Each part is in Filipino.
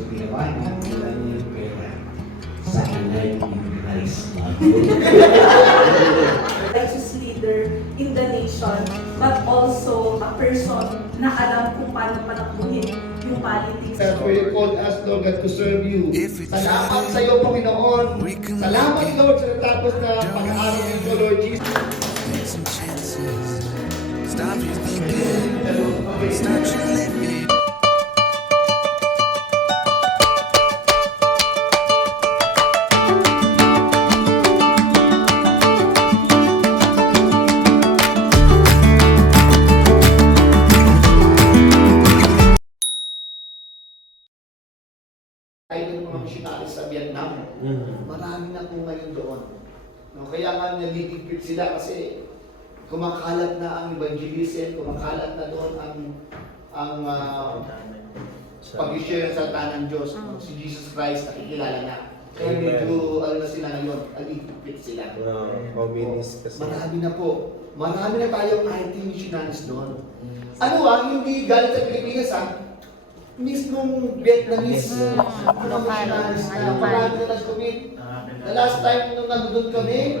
So ginawa niya, wala niya yung pera. Sideline yung rice. Righteous leader in the nation, but also a person na alam kung paano patakbuhin yung politics. That's where you called us, Lord God, to serve you. Salamat sa iyo, Panginoon. Salamat, Lord, sa natapos na pag-aaral nito, Lord Jesus. Take some chances. Stop your thinking. Start your living. Tayo ng mga missionaries sa Vietnam. Marami na po ngayon doon. No, kaya nga nagigipit sila kasi kumakalat na ang evangelism, kumakalat na doon ang pag-share ng salita ng Diyos. Si Jesus Christ nakikilala na. Kaya medyo na sila ngayon, nagigipit sila. Communist kasi. Marami na po. Marami na tayong IT missionaries doon. Hindi galit sa Pilipinas mismong Vietnamese mga missionaries na marami na nag-commit. The last time nung nandun kami,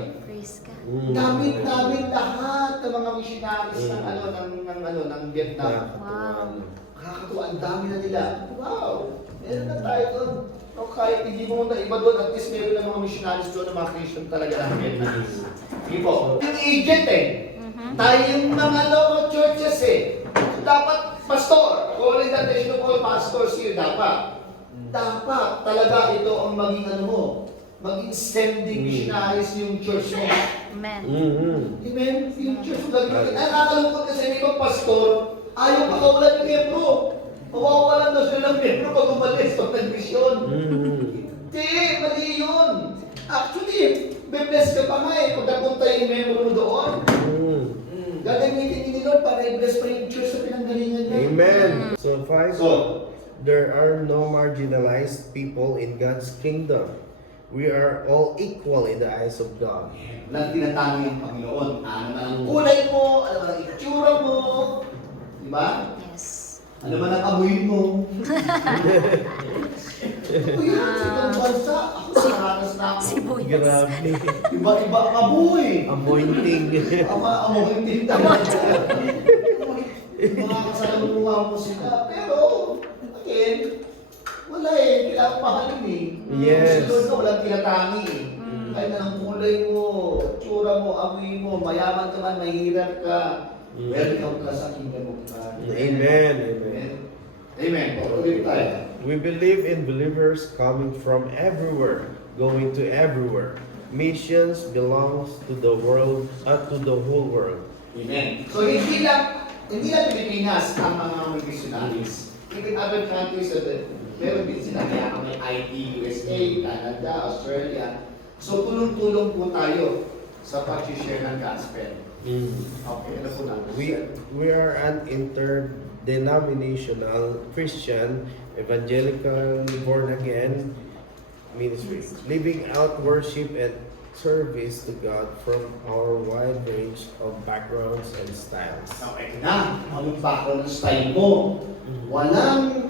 damit namin lahat ng mga missionaries ng Vietnam. Nakakatuwa, ang dami na nila. Wow! Meron na tayo doon. No, kahit hindi mo na iba doon, at least meron na mga missionaries doon na mga Christian talaga ng Vietnamese. Sige po. Yung agent tayo yung mga local churches dapat pastor. Calling that they should call pastors here, dapat. Dapat talaga ito ang maging maging sending missionaries yung church mo. Amen. Amen? Yung church mo lagi. Nakakalungkot kasi may ibang pastor, ayaw makawalan ng membro. Mawawalan na sila ng membro pag umalis pag nag-mission. Hindi, mali yun. Actually, be-bless ka pa nga pag napunta yung membro mo doon. Gagamitin ni Lord para i-bless pa yung church sa pinanggalingan niya. Amen. So, there are no marginalized people in God's kingdom. We are all equal in the eyes of God. Walang tinatangi yung Panginoon. Ano man ang kulay mo, ano man ang itsura mo. Di ba? Yes. Ano man ang amoy mo. Ako yan, sa ibang bansa. Ako nakaranas na ako. Sibuyas. Grabe. Iba-iba ang amoy. Anointing. Amoy makakasalamuha mo sila. Pero, again, wala kailangan mahalin Yes. Si Lord na walang tinatangi Kahit na ang kulay mo, tsura mo, amoy mo, mayaman ka man, mahirap ka. Welcome ka sa kingdom of God. Amen. Amen. Patuloy tayo. We believe in believers coming from everywhere, going to everywhere. Missions belongs to the world, to the whole world. Amen. So hindi lang Pilipinas ang mga missionaries. Even other countries meron din sila. Kaya may IT, USA, Canada, Australia. So tulong-tulong po tayo sa pag-share ng gospel. Okay, ano po natin? We are an interdenominational Christian evangelical born again ministry, living out worship and service to God from our wide range of backgrounds and styles. Okay na, anong background ng style mo? Walang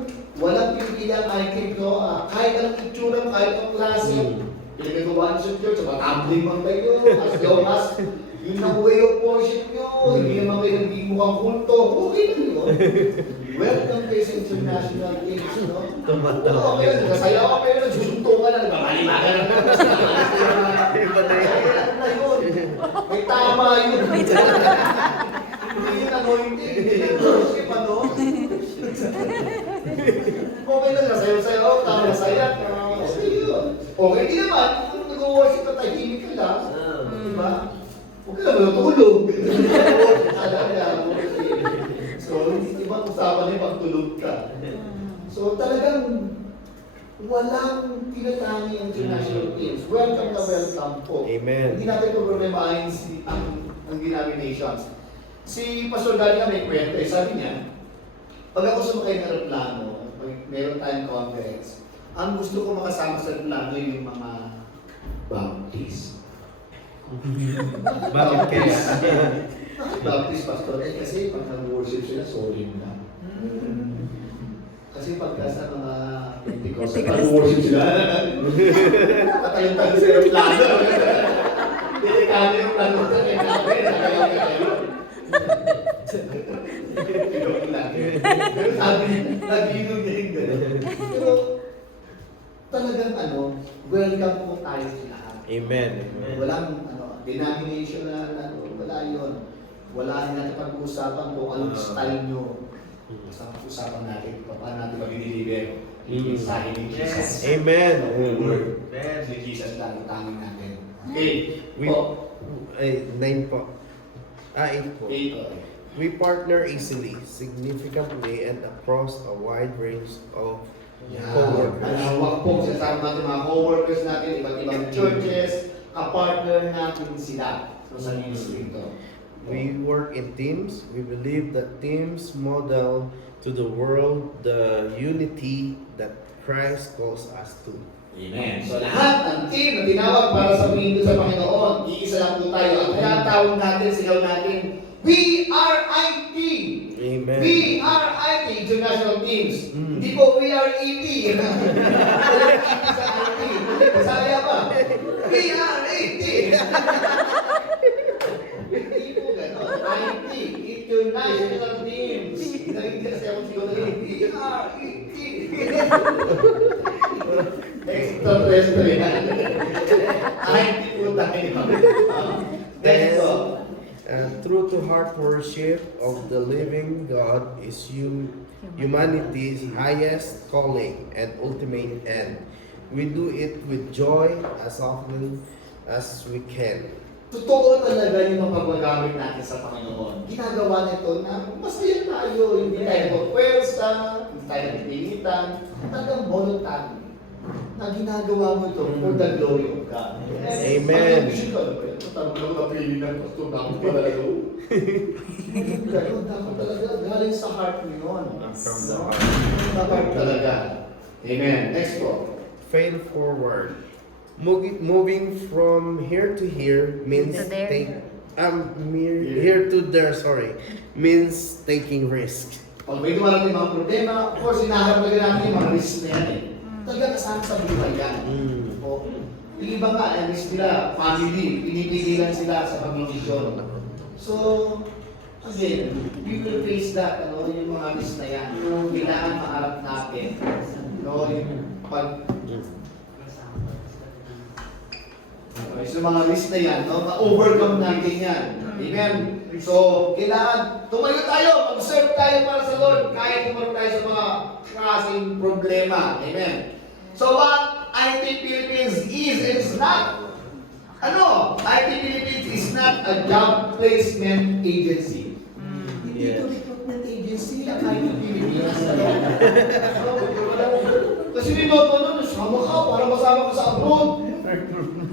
pinipilang icon ko. Kahit anong itsura, kahit anong klase. Pinagagawa niyo sa church, matambling man kayo, as long as yun ang way of worship nyo, hindi naman kayo hindi mukhang kulto, okay na yun. Welcome kayo sa international games, no? Okay lang, kasaya ka, pero nagsusuntungan na, nagmamalimagan na. Iba na yun. May tama yun. Hindi yun anointing, hindi yun worship, ano? Okay lang, sayo-sayo, masaya. Okay yun. Okay din naman, kung nag-worship na tahimik ka lang, diba? Huwag ka naman natulog. So, hindi ba usapan niya pagtulog ka? So, talagang walang tinatangi ang international teams. Welcome na welcome po. Amen. Hindi natin problemahin ang denominations. Si Pastor Dali may kwento, sabi niya, pag ako sumakay ng aeroplano, pag meron tayong conference, ang gusto ko makasama sa aeroplano yung mga Baptist. Bakit kaya? Baptist pastor, kasi pag nag-worship sila, sorry na. Kasi pagka sa mga Because pag-worship sila. Patayong-tayo sa aeroplano. Delikado yung plano sa aeroplano. Joke lang. Pero sabi, nag-inom niya yung gano'n. Pero talagang welcome po tayo sa lahat. Amen. Walang denomination na wala yun. Wala natin pag-uusapan kung anong style nyo. Basta pag-uusapan natin kung paano natin mag-deliver yung mensahe ni Jesus. Amen. Word. Si Jesus lang ang tanging natin. Okay. We, 9 po. 8 po. We partner easily, significantly, and across a wide range of co-workers. Malawak po. Sasama natin mga co-workers natin, iba't ibang churches, kapartner natin sila sa ministry ito. We work in teams. We believe that teams model to the world the unity that Christ calls us to. Amen. So lahat ng team na tinawag para sa mundo sa Panginoon, iisa lang po tayo. Ang kaya tawag natin, sigaw natin, We are IT. Amen. We are IT, international teams. Hindi po we are ET. Walang ET sa IT. Saya pa. We are ET. Hindi po gano'n. IT, international teams. Hindi kasi ako sigaw na we are ET. Extraterrestrial. IT po tayo. Let's go. True to heart worship of the living God is humanity's highest calling and ultimate end. We do it with joy as often as we can. Totoo talaga yung mapagagamit natin sa Panginoon. Ginagawa nito na masaya tayo, hindi tayo magpwersa, hindi tayo nagpilitan, talagang voluntary na ginagawa mo ito for the glory of God. Amen. Tanong lang napili ng pastor, dapat pa talaga. Ganun, dapat talaga. Galing sa heart mo yun. Sa heart talaga. Amen. Next po. Fail forward. Moving from here to here means To there. here to there, means taking risk. Pag may dumarating mga problema, of course, hinaharap talaga natin yung mga risk na yan eh. Talaga kasama sa buhay yan. O, yung iba nga, risk nila, family, pinipigilan sila sa pag-desisyon. So, again, we will face that, yung mga risk na yan. Kailangan maharap natin. Yung pag... Okay, so mga risk na yan, ma-overcome natin yan. Amen? So, kailangan tumayo tayo, mag-serve tayo para sa Lord, kahit tumayo tayo sa mga klaseng problema. Amen? So what IT Philippines is not, IT Philippines is not a job placement agency. Hindi ito recruitment agency, ang IT Philippines. Kasi may mga nun, sama ka para masama ka sa abroad.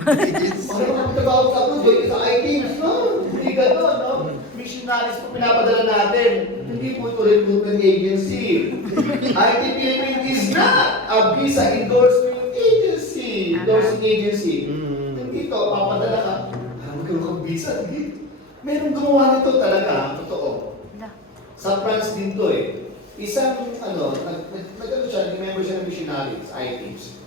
Para makapagtrabaho sa abroad, doon sa IT. Hindi gano'n, no? Missionaries po pinapadala natin. Hindi po ito recruitment agency. IT Philippines is not a visa endorsement agency. Endorsing agency. Hindi ito, papadala ka. Magkaroon kang visa. Merong gumawa nito talaga, totoo. Sa France din to eh. Isang, siya, nag-member siya ng missionaries, ITs.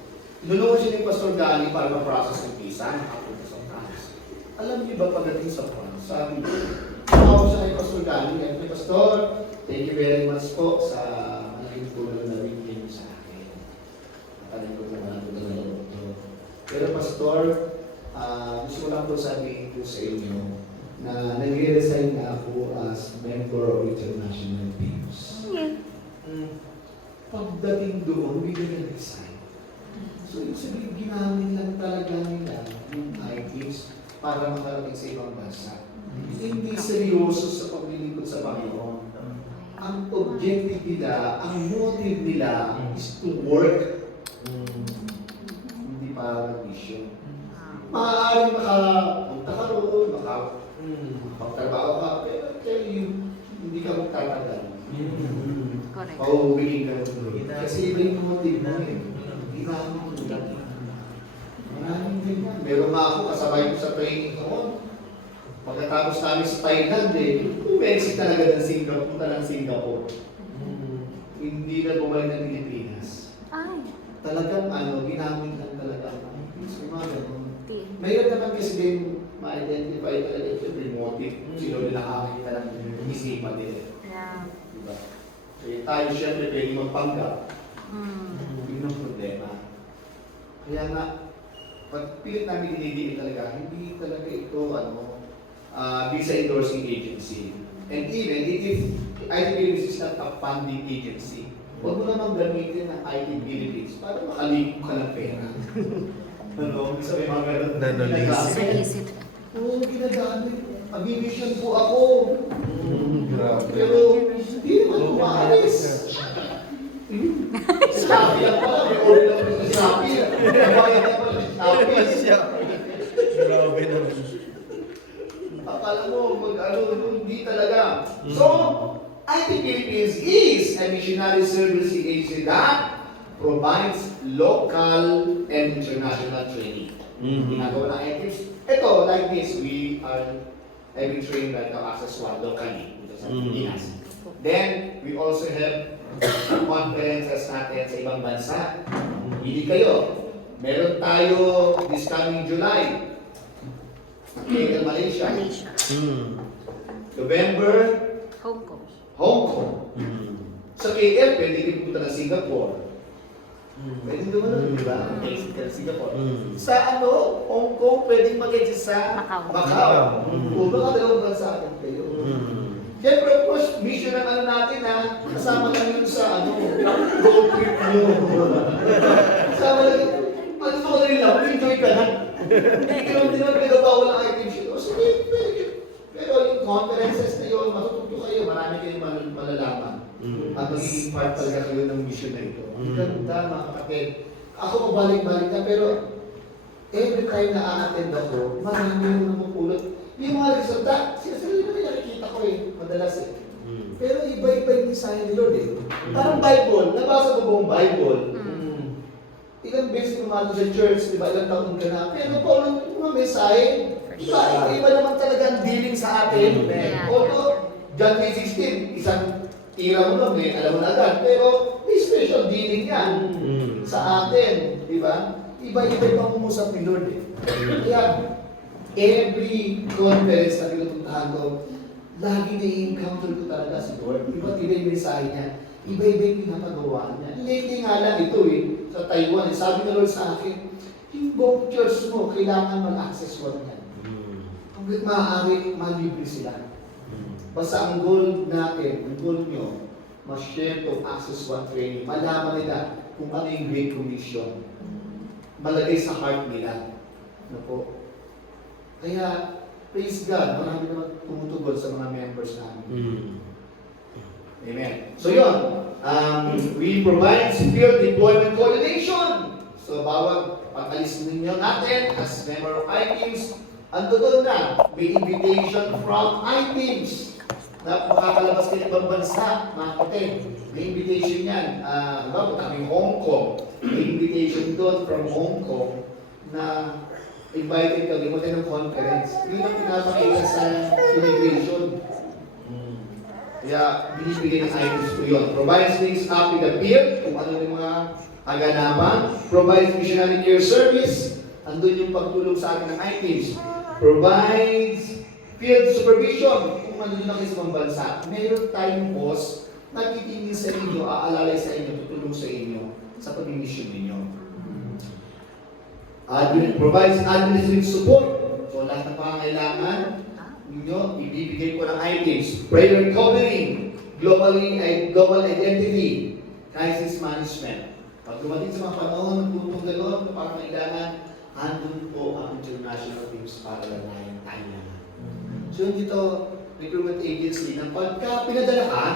Nulungan siya ni Pastor Gali para ma-process ng visa, nakapunta sa France. Alam niyo ba pagdating sa France, sabi niyo, tumawag siya kay Pastor Gali, kay Pastor, thank you very much po sa malaking tulong na rin sa akin. Mataling ko naman ito na ito. Pero Pastor, gusto ko lang po sabihin ko sa inyo na nag-resign na ako as member of international teams. Pagdating doon, hindi na nag-resign. So, ibig sabihin, ginamit lang talaga nila yung ITs para makarating sa ibang bansa. Hindi seryoso sa paglilingkod sa Panginoon. Ang objective nila, ang motive nila is to work. Hindi para mission. Maaaring makapunta ka roon, makapagtrabaho ka, pero I tell you, hindi ka magtatagal. Correct. Pauwiin ka roon. Kasi iba yung motive mo eh. Hindi ka ako matulad. Maraming ganyan. Meron nga ako, kasabay ko sa training noon. Pagkatapos namin sa Thailand umexit talaga ng Singapore, punta ng Singapore. Hindi na bumalik ng Pilipinas. Ay. talagang ginamit lang talaga ang ITs. Yung mga ganun. Tin. Mayroon naman kasi din ma-identify talaga yung motive. Sino din nakakita ng isipan nila. Yeah. Diba? Eh, tayo siyempre pwede magpanggap. Yun ang problema. Kaya nga, pag pilit namin dinidili talaga, hindi talaga ito visa endorsing agency. And even if IT Philippines is not a funding agency, huwag mo namang gamitin ng IT Philippines para makalikot ka ng pera. Isa may mga ganun. Nanolis. Solicit. Oo, ginagamit. Mag-mission po ako. Grabe. Pero hindi naman umaalis. Shopee lang pala, may order lang sa Shopee. Nabayad na pala sa Shopee. Grabe naman. Akala mo, hindi talaga. So, IT Philippines is a missionary service agency that provides local and international training. Ginagawa ng ITs. Ito, like this, we are having training right now as one locally dito sa Pilipinas. Then, we also have conferences natin sa ibang bansa. Hindi kayo. Meron tayo this coming July. KL Malaysia. Malaysia. November, Hong Kong. Hong Kong. Sa KL, pwede kayo pupunta ng Singapore. Pwede naman, di ba? Singapore. Sa Hong Kong, pwede mag-exist sa Macau. Macau. O baka dalawang bansa atin kayo. Siyempre, of course, mission ng natin kasama lang yun sa road trip mo. Kasama lang yun. Ano ko na rin lang, enjoy ka na. Hindi naman pinabawal ang activity. O sige, pero yung conferences na yun, matututo kayo, marami kayong malalaman. At magiging part talaga kayo ng mission na ito. Ganda, mga kapatid. Ako pabalik-balik na, pero every time na a-attend ako, marami yung namupulot. Yung mga resulta, sinasabi naman nakikita ko madalas Pero iba-iba yung design ni Lord Parang Bible, nabasa ko buong Bible. Ilang beses pumato sa church, di ba? Ilang taon ka na. Pero Paul, yung mga mensahe, iba naman talaga ang dealing sa atin. Although, John 3:16, isang tira mo lang, alam mo na agad. Pero may special dealing yan sa atin. Di ba? Iba-iba yung pangungusap ni Lord Kaya, every conference na pinupuntahan ko, lagi na-encounter ko talaga si Lord. Iba't iba yung mensahe niya. Iba-iba yung pinapagawa niya. Lately nga lang ito sa Taiwan. Sabi ng Lord sa akin, yung buong church mo, kailangan mag-access one yan. Hanggang maaari, malibre sila. Basta ang goal natin, ang goal nyo, ma-share to access one training. Malaman nila kung ano yung Great Commission. Malagay sa heart nila. Ano po? Kaya, praise God, marami naman tumutugon sa mga members namin. Amen. So yun, we provide field deployment coordination. So bawat pag-alis ninyo natin as member of I-Teams, ando doon na, may invitation from I-Teams na makakalabas kayo ibang bansa, mga kapatid. May invitation yan. Punta kami Hong Kong. May invitation doon from Hong Kong na invited ka, limutin ng conference. Yun ang pinapakita sa immigration. Kaya binibigay ng items ko yun. Provides links up with the field, kung ano yung mga kaganapan. Provides missionary care service, andun yung pagtulong sa akin ng items. Provides field supervision, kung andun na kayo sa mga bansa. Mayroon tayong boss na titingin sa inyo, aalalay sa inyo, tutulong sa inyo sa pag-mission ninyo. Provides administrative support. So lahat ng pangangailangan ninyo, ibibigay ko ng items. Prayer covering, global identity, crisis management. Pag dumating sa mga panahon ng punong gano'n, parang kailangan, andun po ang international teams para lalayan tayo naman. So dito, recruitment agency, na pagka pinadala ka,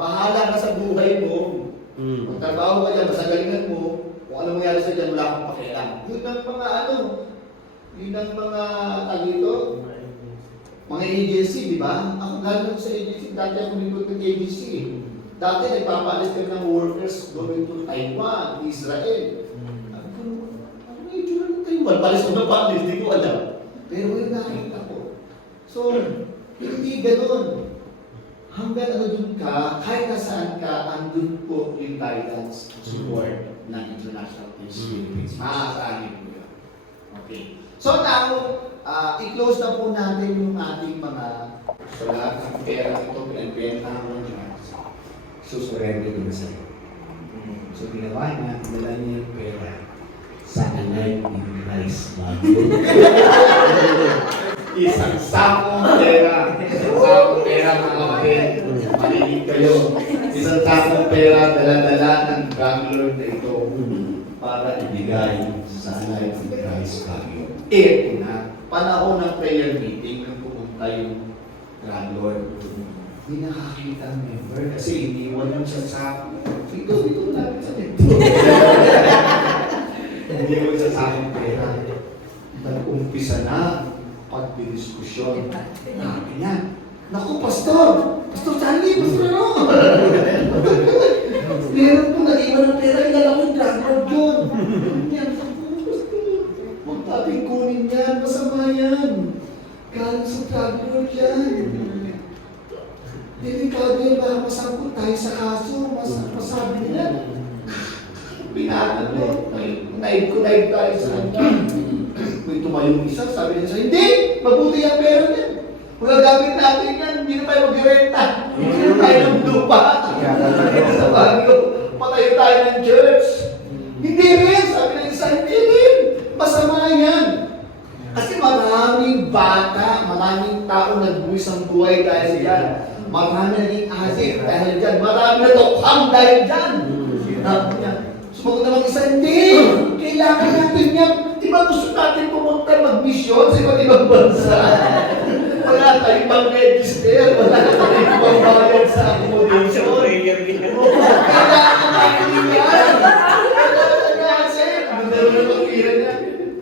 bahala ka sa buhay mo. Magtrabaho ka dyan, basta galingan mo, kung ano mangyari sa dyan, wala kang pakialam. Yun ang mga yun ang mga dito, mga agency, di ba? Ako galing sa agency, dati ako recruitment agency. Dati nagpapalis kami ng workers going to Taiwan, Israel. Ano yung itsura ng Taiwan? Palis ko na palis, di ko alam. Pero yung nakita ko. So, hindi ganun. Hanggang dun ka, kahit nasaan ka, andun po yung guidance, support. ng international Philippines. Maaasahin po yun. Okay. So now, i-close na po natin yung ating mga lahat ng pera ito, pinagpenta mo niya. Susurrender din sa'yo. So ginawa niya, dala niya yung pera sa alay ni Christ bago. Isang sakong pera. Isang sakong pera, mga kapatid. Makinig kayo. Isang sakong pera, dala-dala ng drug lord na ito para ibigay sa alay ni Christ bago. Ito na, panahon ng prayer meeting nang pumunta yung drug lord. Hindi nakakita ang member kasi iniwan yung sa sako. Ito, lapit sa dito. Iniwan sa sakong pera. Nag-umpisa na pagdidiskusyon. Sabi niya, naku, Pastor! Pastor Charlie, Pastor ano? Meron po nag-iwan ng pera, ilala ko yung drug lord yun. Yan, Pastor, huwag natin kunin yan, masama yan. Galing sa drug lord yan. Delikado yun, baka masangkot tayo sa kaso, masabi nila. Pinaanan mo, naib tayo sa kanya. May tumayong isa, sabi niya sa hindi, mabuti ang pera niya. Kung nagamit natin yan, hindi na tayo mag-renta. Hindi na tayo ng lupa. Sa bagyo, patayo tayo ng church. Hindi rin, sabi ng isa, hindi rin. Masama yan. Kasi maraming bata, maraming tao nagbuwis ang buhay dahil dyan. Marami naging asik dahil dyan. Marami na tokhang dahil dyan. Sabi niya, sumagot naman isa, hindi! Kailangan natin yan. Di ba gusto natin pumunta mag-mission sa iba't ibang bansa? Wala tayong pang-register. Wala tayong pang-bayad sa accommodation. Kailangan natin yan. Kailangan natin. Ano daw na pag-ira niya?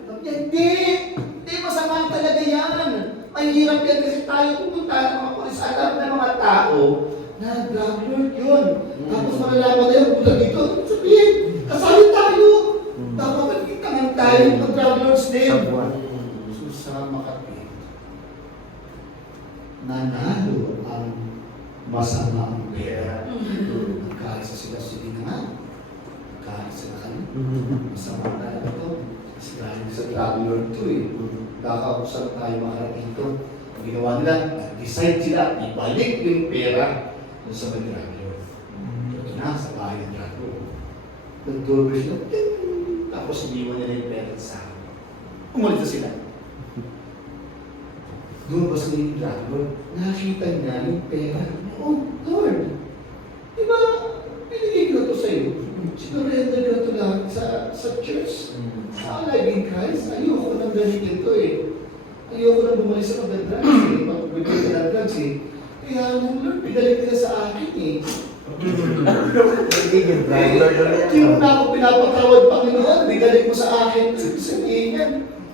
Sabi niya, hindi! Hindi, masama talaga yan. Mahirap yan kasi tayo pupunta ng mga pulis. Alam ng mga tao na drug lord yun. Tapos malalaman tayo, pupunta dito. Sabihin, kasali tayo. Dapat magkitangan tayo ng drug lord's name. Susama kapit. Nanalo ang masama ang pera. Nagkaisa sila nga. Nagkaisa na kami. Masama talaga ito. Kasi galing sa drug lord ito eh. Kakausap tayo makarating ito. Ang ginawa nila, decide sila, ibalik yung pera doon sa mga drug lord. Ito na, sa bahay ng drug lord. Nag-doorbell sila, ting! Tapos iniwan nila yung pera sa akin. Umalis na sila. Lumabas na yung drug lord. Nakita niya yung pera. Oh, Lord! Di ba, binigay ko na ito sa'yo. Sinurrender ko na ito lahat sa church. Sa Alive in Christ, ayoko nang gamitin ito eh. Ayoko nang bumalik sa mag-drugs eh. Pag-bibig ka ng drugs eh. Kaya nung Lord, pinalik nila sa akin eh. Hindi mo na ako pinapatawad, Panginoon. Binalik mo sa akin. Sabihin yan.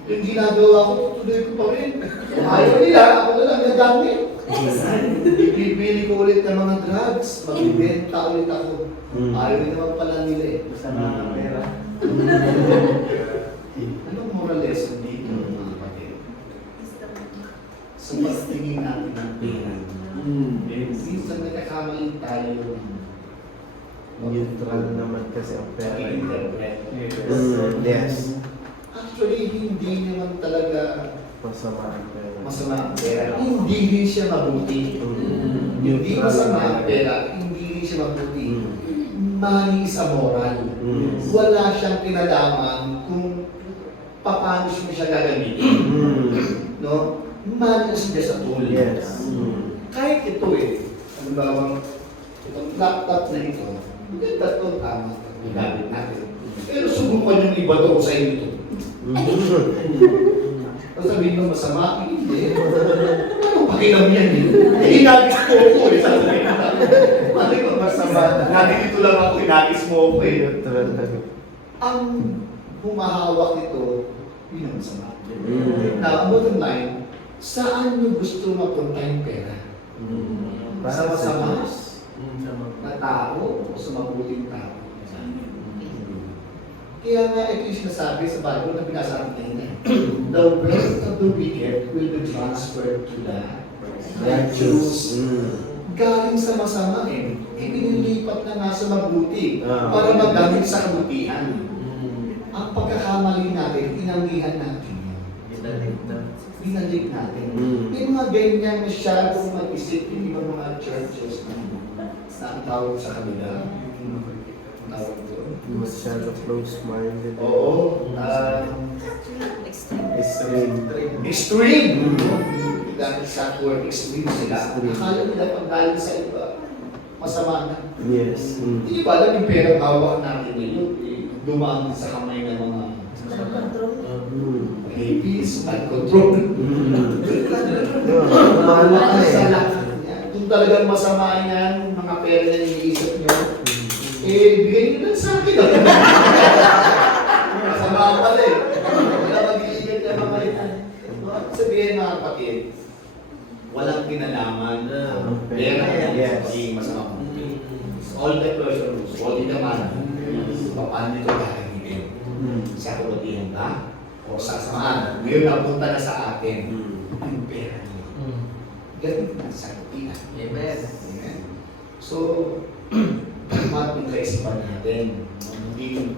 Yung ginagawa ko, tutuloy ko pa rin. Ayaw nila, ako na lang nagamit. Ipipili ko ulit ng mga drugs. Magbibenta ulit ako. Ayaw rin naman pala nila eh. Basta na pera. Anong moral lesson dito, mga kapatid? Sa pagtingin natin ng pera. Minsan nagkakamali tayo. Neutral naman kasi ang pera. Interpret. Yes. Actually, hindi naman talaga Masama ang pera. masama ang pera. Hindi rin siya mabuti. Hindi masama ang pera. Hindi rin siya mabuti. Money is amoral. Wala siyang kinalaman kung paano mo siya gagamitin. No? Money is just a tool. Yes. Kahit ito eh, ano ba bang itong laptop na ito, maganda ito, tama, gamit natin. Pero subukan yung iba doon sa inyo ito. Sabihin mo masama, hindi. Ano pakilam yan eh? Hinagis mo ako eh, sasabihin mo. Mali ko masama. Nandito lang ako, hinagis mo ako eh. Ang humahawak nito, yun ang masama. Now, bottom line, saan nyo gusto mapunta yung pera? Sa masama na tao o sa mabuting tao? Kaya nga ito yung sinasabi sa Bible na binasa natin na the wealth of the wicked will be transferred to the righteous. Galing sa masama eh. Ibinilipat na nga sa mabuti Ah. para magamit sa kabutihan. Ang pagkakamali natin, inanggihan natin yun. Binalik natin. May mga ganyan masyadong mag-isip yung ibang mga churches na ang tawag sa kanila. Ang tawag doon. Masyado close-minded. Oo. Extreme. Dahil sa word extreme sila. Akala nila pag galing sa iba, masama na. Yes. Hindi ba alam yung perang hawak natin ngayon? Dumaan sa kamay ng mga hippies, uncontrolled. Kumala ka eh. Kung talagang masama yan, mga pera na iniisip nyo, bigay nyo lang sa akin. Masama pala eh. Wala mag-iingat ka mga yan. Sabihin mga kapatid, walang kinalaman na pera Yes. magiging masama. All the pleasure, all the demand, paano nito gagamitin? Sa kabutihan ba? O sa samahan? Ngayon napunta na sa atin ang pera niyo. Ganun na sa kabutihan. Amen. So, mag-interest pa natin. Hindi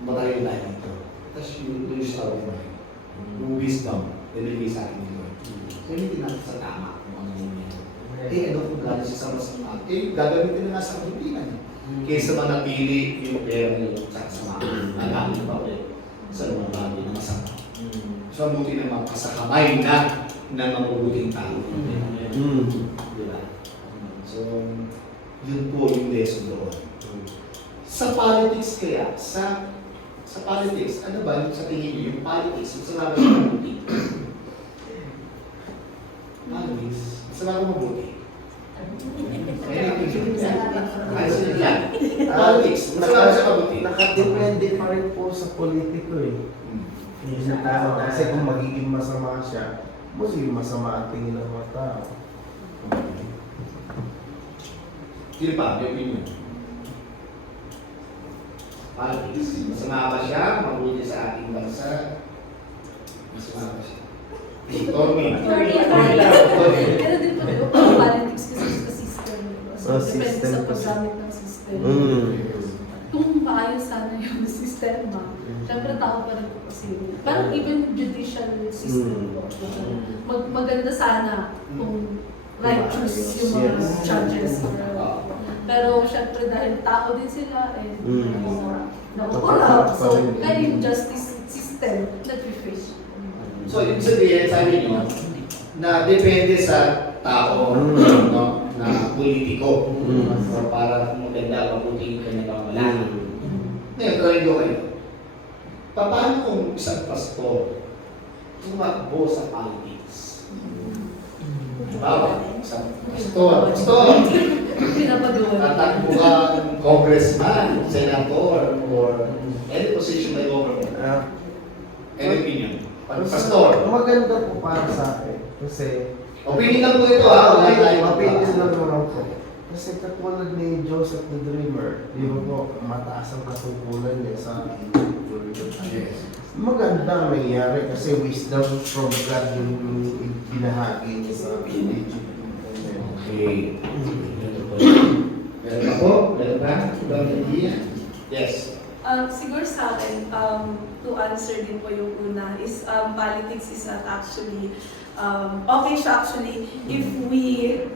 matayo na dito. Tapos yung our mind. Yung wisdom, nilagay sa akin nito. Gamitin natin sa tama kung ano yun yan. Ano kung galing siya sa masama? Gagamitin na nga sa kabutihan. Kaysa manatili yung pera niyo sa kasamaan. Nagamit pa ulit sa mga bagay na masama. So, ang buti naman kasakamay na ng mabubuting tao. Diba? So, yun po yung lesson doon. Sa politics kaya, sa politics, ano ba yung sa tingin niyo? Yung politics, masama ba siya mabuti? Politics, masama ba mabuti? Kaya natin yan. Ayos yun yan. Politics, masama ba siya mabuti? Nakadepende pa rin po sa politiko eh. Kasi kung magiging masama siya, magiging masama ang tingin ng mga tao. Sino pa? May opinion. Politics, masama ba siya? Mabuti sa ating bansa? Masama ba siya? Torme. Pero din po, diba, pag politics kasi sa system. So, depende System sa kasi. paggamit ng system. Kung maayos sana yung sistema, syempre tao pa rin po kasi. Parang even judicial system po. Maganda sana kung righteous yung mga Yes. judges. Pero syempre dahil tao din sila, nakukurap. So, kaya yung justice system that we face. So, ibig sabihin, sabi nyo, na depende sa tao, no, na politiko, or para maganda, mabuti yung kanyang pamamalakad. Ngayon, try ko kayo. Paano kung isang pastor tumakbo sa politics? Bawa, isang pastor, Pinapagawa. tatakbo kang congressman, senator, or any position by government. Any opinion? Pastor. Maganda po para sa akin. Kasi, Opinion lang po ito ha. Wala tayong opinion lang naman po. Kasi katulad ni Joseph the Dreamer, di ba po, mataas ang kasukulan niya sa Yes. maganda ang nangyari kasi wisdom from God yung binahagi niya sa village. Okay. Meron pa po? Meron pa? Ibang idea? Yes. Siguro sa akin, to answer din po yung una, is politics is not actually, okay siya actually if we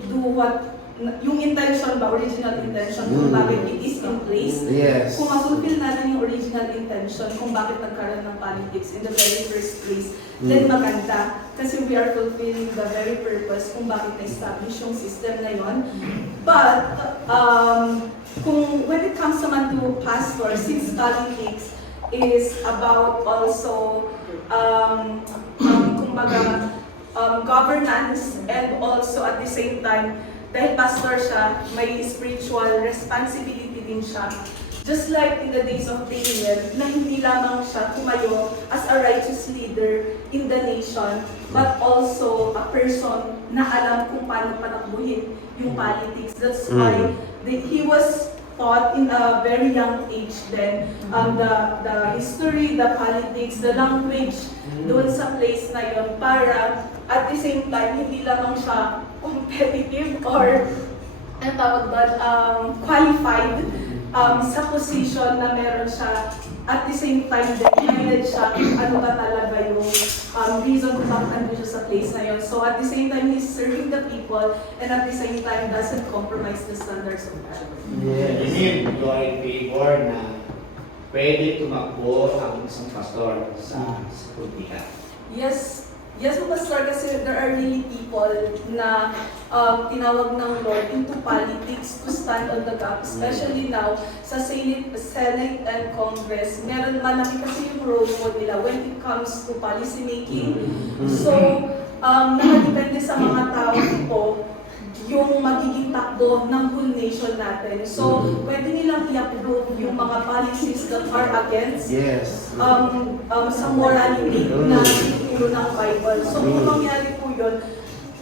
do what, yung intention ba, original intention, kung bakit it is in place. Yes. Kung ma-fulfill natin yung original intention, kung bakit nagkaroon ng politics in the very first place, then maganda. Kasi we are fulfilling the very purpose kung bakit na-establish yung system na yon. But, kung when it comes naman to pastor, since politics is about also, kumbaga, governance and also at the same time, dahil pastor siya, may spiritual responsibility din siya. Just like in the days of Daniel, na hindi lamang siya tumayo as a righteous leader in the nation, but also a person na alam kung paano patakbuhin yung politics. That's why he was taught in a very young age then, the history, the politics, the language, doon sa place na yon para at the same time, hindi lamang siya competitive or ang tawag doon, qualified sa position na meron siya. At the same time, decided siya kung ano ba talaga yung reason kung bakit nandun siya sa place na yun. So at the same time, he's serving the people and at the same time, doesn't compromise the standards of God. I mean, you are in favor na pwede tumakbo ang isang pastor sa politika. Yes, yes, Pastor, kasi there are really people na tinawag ng Lord into politics to stand on the gap, especially now sa Senate and Congress. Meron malaki kasi yung role mo nila when it comes to policy making. So, nakadepende sa mga tao ito yung magiging takbo ng whole nation natin. So, pwede nilang i-approve yung mga policies that are against Yes. sa morality na tinuturo ng Bible. So, kung mangyari po yun,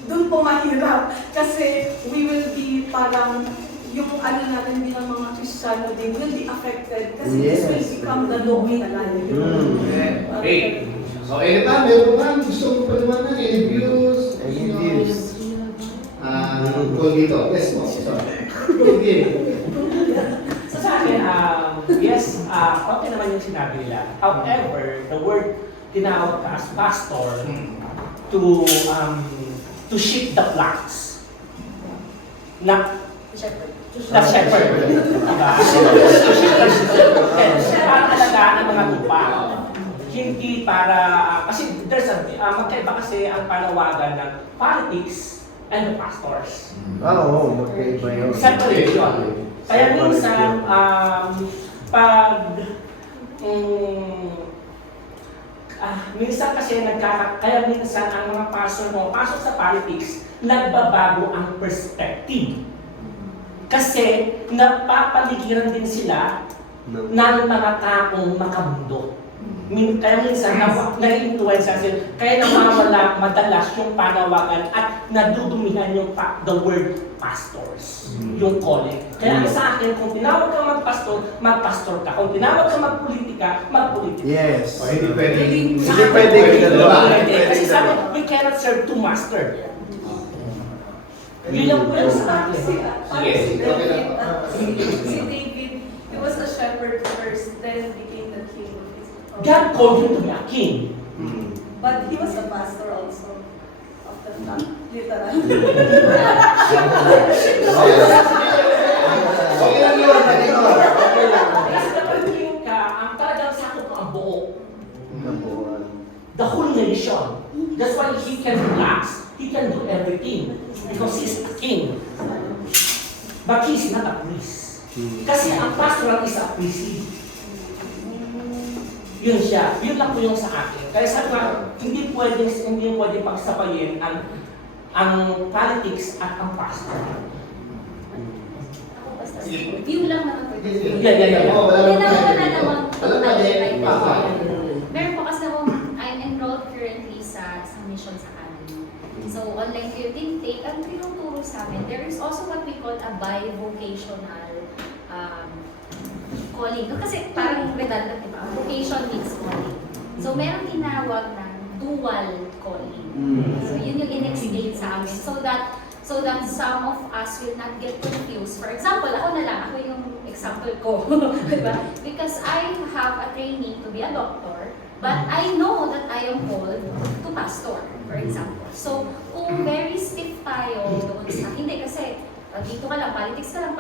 dun po mahirap. Kasi we will be parang yung ano natin bilang mga Kristiyano, they will be affected. Kasi this will become the law of the land. Okay. So, meron ba gusto mong paliwanag? Any views? Any views? Kung dito. Yes, mo. Sige. So sa akin, yes, okay naman yung sinabi nila. However, the word tinawag ka as pastor to sheep the flocks. Na shepherd. Diba? To sheep the shepherd. Para alagaan ang mga tupa. Hindi para, kasi there's a, magkaiba kasi ang panawagan ng politics and the pastors. Okay ba yun? Separation. Kaya minsan, minsan kasi kaya minsan ang mga pastor mo, pasok sa politics, nagbabago ang perspective. Kasi napapaligiran din sila ng mga taong makamundo. Kaya minsan, na-influence sila. Kaya nawawala madalas yung panawagan at nadudumihan yung the word pastors, yung calling. Kaya sa akin, kung tinawag ka magpastor ka. Kung tinawag ka magpolitika, magpolitika. Yes. Hindi pwede. Hindi pwede ginagawa. Kasi sa akin, we cannot serve two master. Yun yung po sa akin. Si David, he was a shepherd first, then became the king of Israel. God called him to be a king. But he was a pastor also. After that, literally. Okay lang yun. Kasi kapag king ka, ang talagang sakop mo ang buo. The whole nation. That's why he can relax. He can do everything. Because he's a king. But he's not a priest. Kasi ang pastoral is a priest. Yun siya. Yun lang po yung sa akin. Kaya sabi nga, hindi pwede pagsabayin ang politics at ang pastor. View lang naman po. Yeah. Oo, wala Hindi naman naman tayo. naman Alam mo, totally papa. Meron po kasi akong, I'm enrolled currently sa Missions Academy. So, online ko yung intake. Ang tinuturo sa amin, there is also what we call a bivocational calling. No? Kasi parang redundant, di ba? Vocation means calling. So, meron tinawag ng dual calling. So, yun yung in-explain sa amin. So that some of us will not get confused. For example, ako na lang, ako yung example ko. Diba? Because I have a training to be a doctor, but I know that I am called to pastor, for example. So, kung very stiff tayo doon sa, hindi kasi dito ka lang, politics ka,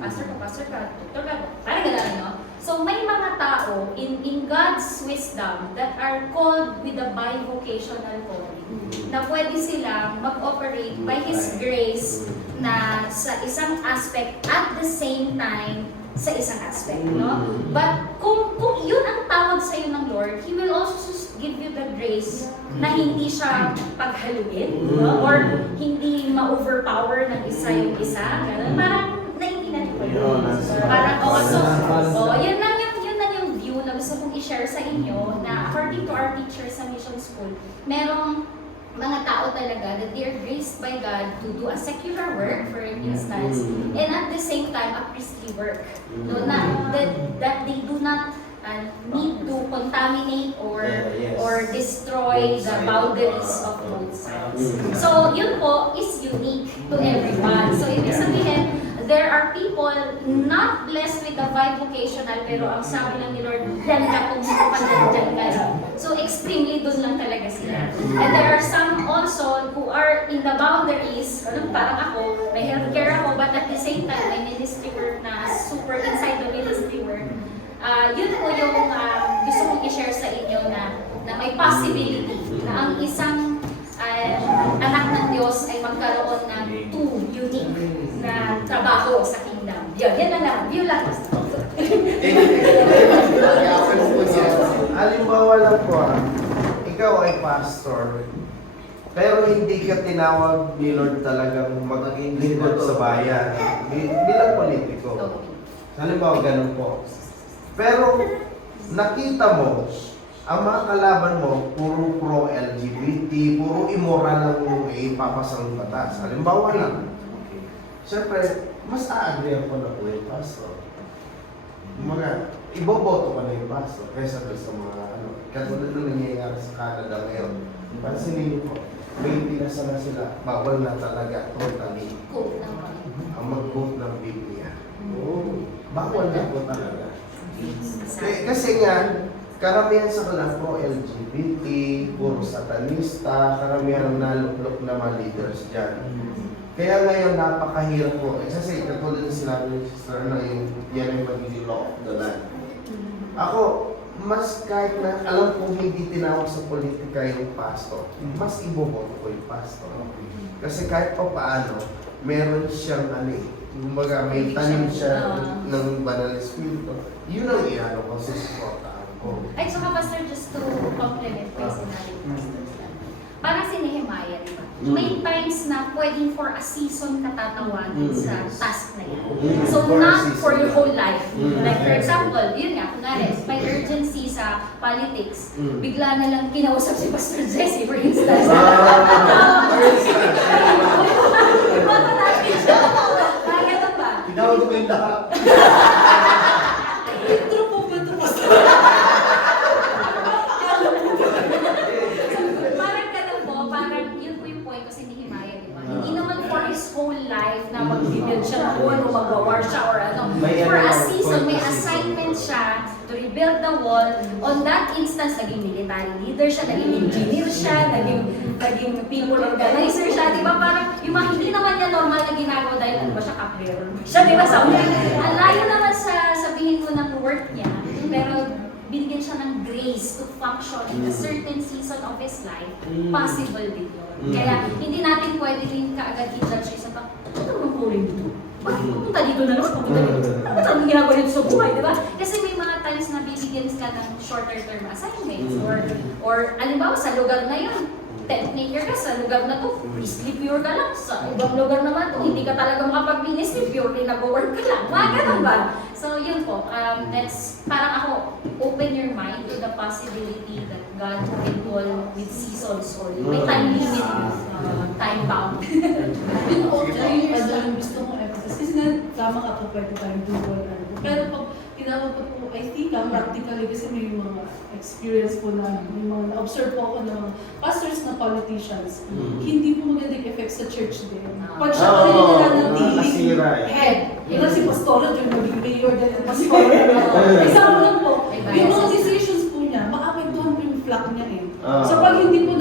pastor ka, doctor ka, parang gano'n, no? So, may mga tao in God's wisdom that are called with a bivocational calling na pwede silang mag-operate by His grace na sa isang aspect at the same time sa isang aspect, no? But kung yun ang tawag sa'yo ng Lord, He will also give you the grace na hindi siya paghaluin, no? Or hindi ma-overpower ng isa yung isa, gano'n. Parang naiintindihan ko yun. Parang, yun lang yung view na gusto kong i-share sa inyo na according to our teacher sa mission school, merong mga tao talaga that they are graced by God to do a secular work, for instance, and at the same time, a priestly work. No, that they do not need to contaminate or Yes. or destroy Both the sides. boundaries of both sides. So yun po is unique to everyone. So ibig sabihin, there are people not blessed with the vibe vocational pero ang sabi lang ni Lord, yan ka kung dyan ka. So extremely dun lang talaga sila. And there are some also who are in the boundaries, parang ako, may healthcare ako, but at the same time, may ministry work na super inside the ministry work. Yun po yung gusto kong i-share sa inyo na may possibility na ang isang anak ng Diyos ay magkaroon ng two unique na trabaho sa kingdom. Yan na lang. Yun lang. Halimbawa lang po, ikaw ay pastor, pero hindi ka tinawag ni Lord talagang maging lingkod sa bayan bilang politiko. Halimbawa, ganun po. Pero nakita mo, ang mga kalaban mo, puro pro-LGBT, puro immoral ang ipapasang batas. Halimbawa lang. Siyempre, mas a-agree ako na po yung pastor. Mga, iboboto ka na yung pastor kaysa doon sa mga katulad na nangyayari sa Canada ngayon. Pansinin niyo po, 20 na sana sila, bawal na talaga totally ang mag-vote ng Biblia. Bawal na po talaga. Kasi nga, karamihan sa kanila pro-LGBT, puro satanista, karamihan ang naluklok na mga leaders dyan. Kaya ngayon, napakahirap po. Kasi katulad na sinabi ni Sister na yan ay magiging law of the land. Ako, mas kahit na alam kong hindi tinawag sa politika yung pastor, mas iboboto ko yung pastor. Kasi kahit pa paano, meron siyang kumbaga may tanim siya ng banal espiritu. Yun ang iano ko sa supportahan ko. Ay, saka Pastor, just to complement ko yung sinabi ni Pastor Stan. Parang si Nehemiah, di ba? May times na pwedeng for a season katatawagin sa task na yan. So, not for your whole life. Like, for example, yun nga, kunwari, may urgency sa politics, bigla na lang kinausap si Pastor Jesse, for instance. Ibato natin siya. Ganun ba? Tinawag ko yung lahat. True po ba ito, Pastor? Parang ganun po, parang yun po yung point ko si Nehemiah, di ba? Hindi naman for his whole life na mag-build siya ng wall o mag-war siya or ano. For a season, may assignment siya to rebuild the wall. On that instance, naging military leader siya, naging engineer siya, naging people organizer siya, di ba? Parang yung mga hindi naman niya normal na ginagawa dahil ano ba siya, kaplero siya, di ba? Sa ang layo naman sa sabihin ko ng work niya, pero binigyan siya ng grace to function in a certain season of his life, possible din yun. Kaya hindi natin pwede rin kaagad i-judge sa ano naman calling dito? Bakit pupunta dito na naman? Pupunta dito? Ano naman ginagawa dito sa buhay, di ba? Kasi may mga times na bibigyan ka ng shorter term assignments or alimbawa sa lugar na yun, tent maker ka sa lugar na to, sleep pure ka lang. Sa ibang lugar naman to, hindi ka talaga makapag-ministry, purely nag-work ka lang. Mga ganun ba? So yun po, that's parang ako, open your mind to the possibility that God will call with seasons or may time limit, time bound. Yun po, yung gusto kong emphasis. Kasi nga, tama ka po, pwede tayong dual. Pero pag tinawag ko po, I think, practically, kasi may mga experience po na, may mga na-observe po ako ng pastors na politicians, hindi po magandang effect sa church din. Pag siya pa rin yung nanatiling head, yun si pastora, yung maging mayor, ganyan, pastora. Example lang po, yung mga decisions po niya, maapektuhan po yung flock niya eh. So pag hindi po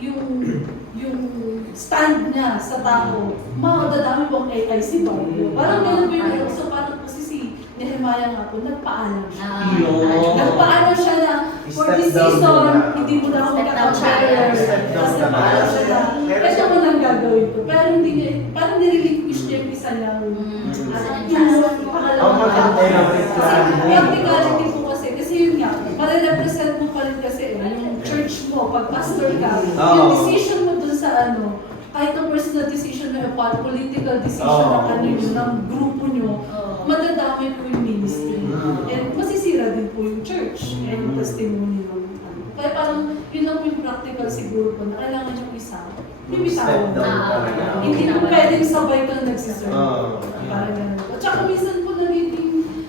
yung stand niya sa tao, madadami po ang AIC ba? Parang ganun po yung so parang po si Nehemiah nga po, nagpaalam siya. Nagpaalam siya na for this season, hindi mo na ako magkakachair. Tapos nagpaalam siya na, ito mo nang gagawin ko. Pero hindi niya, parang nirelinquish niya yung isa lang. Practicality po kasi yun nga, pare-represent mo pa rin kasi yung church mo, pag pastor ka, yung decision mo dun sa kahit ang personal decision na political decision ng grupo nyo, madadamay po yung ministry. And masisira din po yung church and yung testimony ng Kaya parang yun lang yung practical siguro po na kailangan yung isa. Bibitawang hindi po pwedeng sabay kang nagsiserve. Parang ganun. At saka minsan po nagiging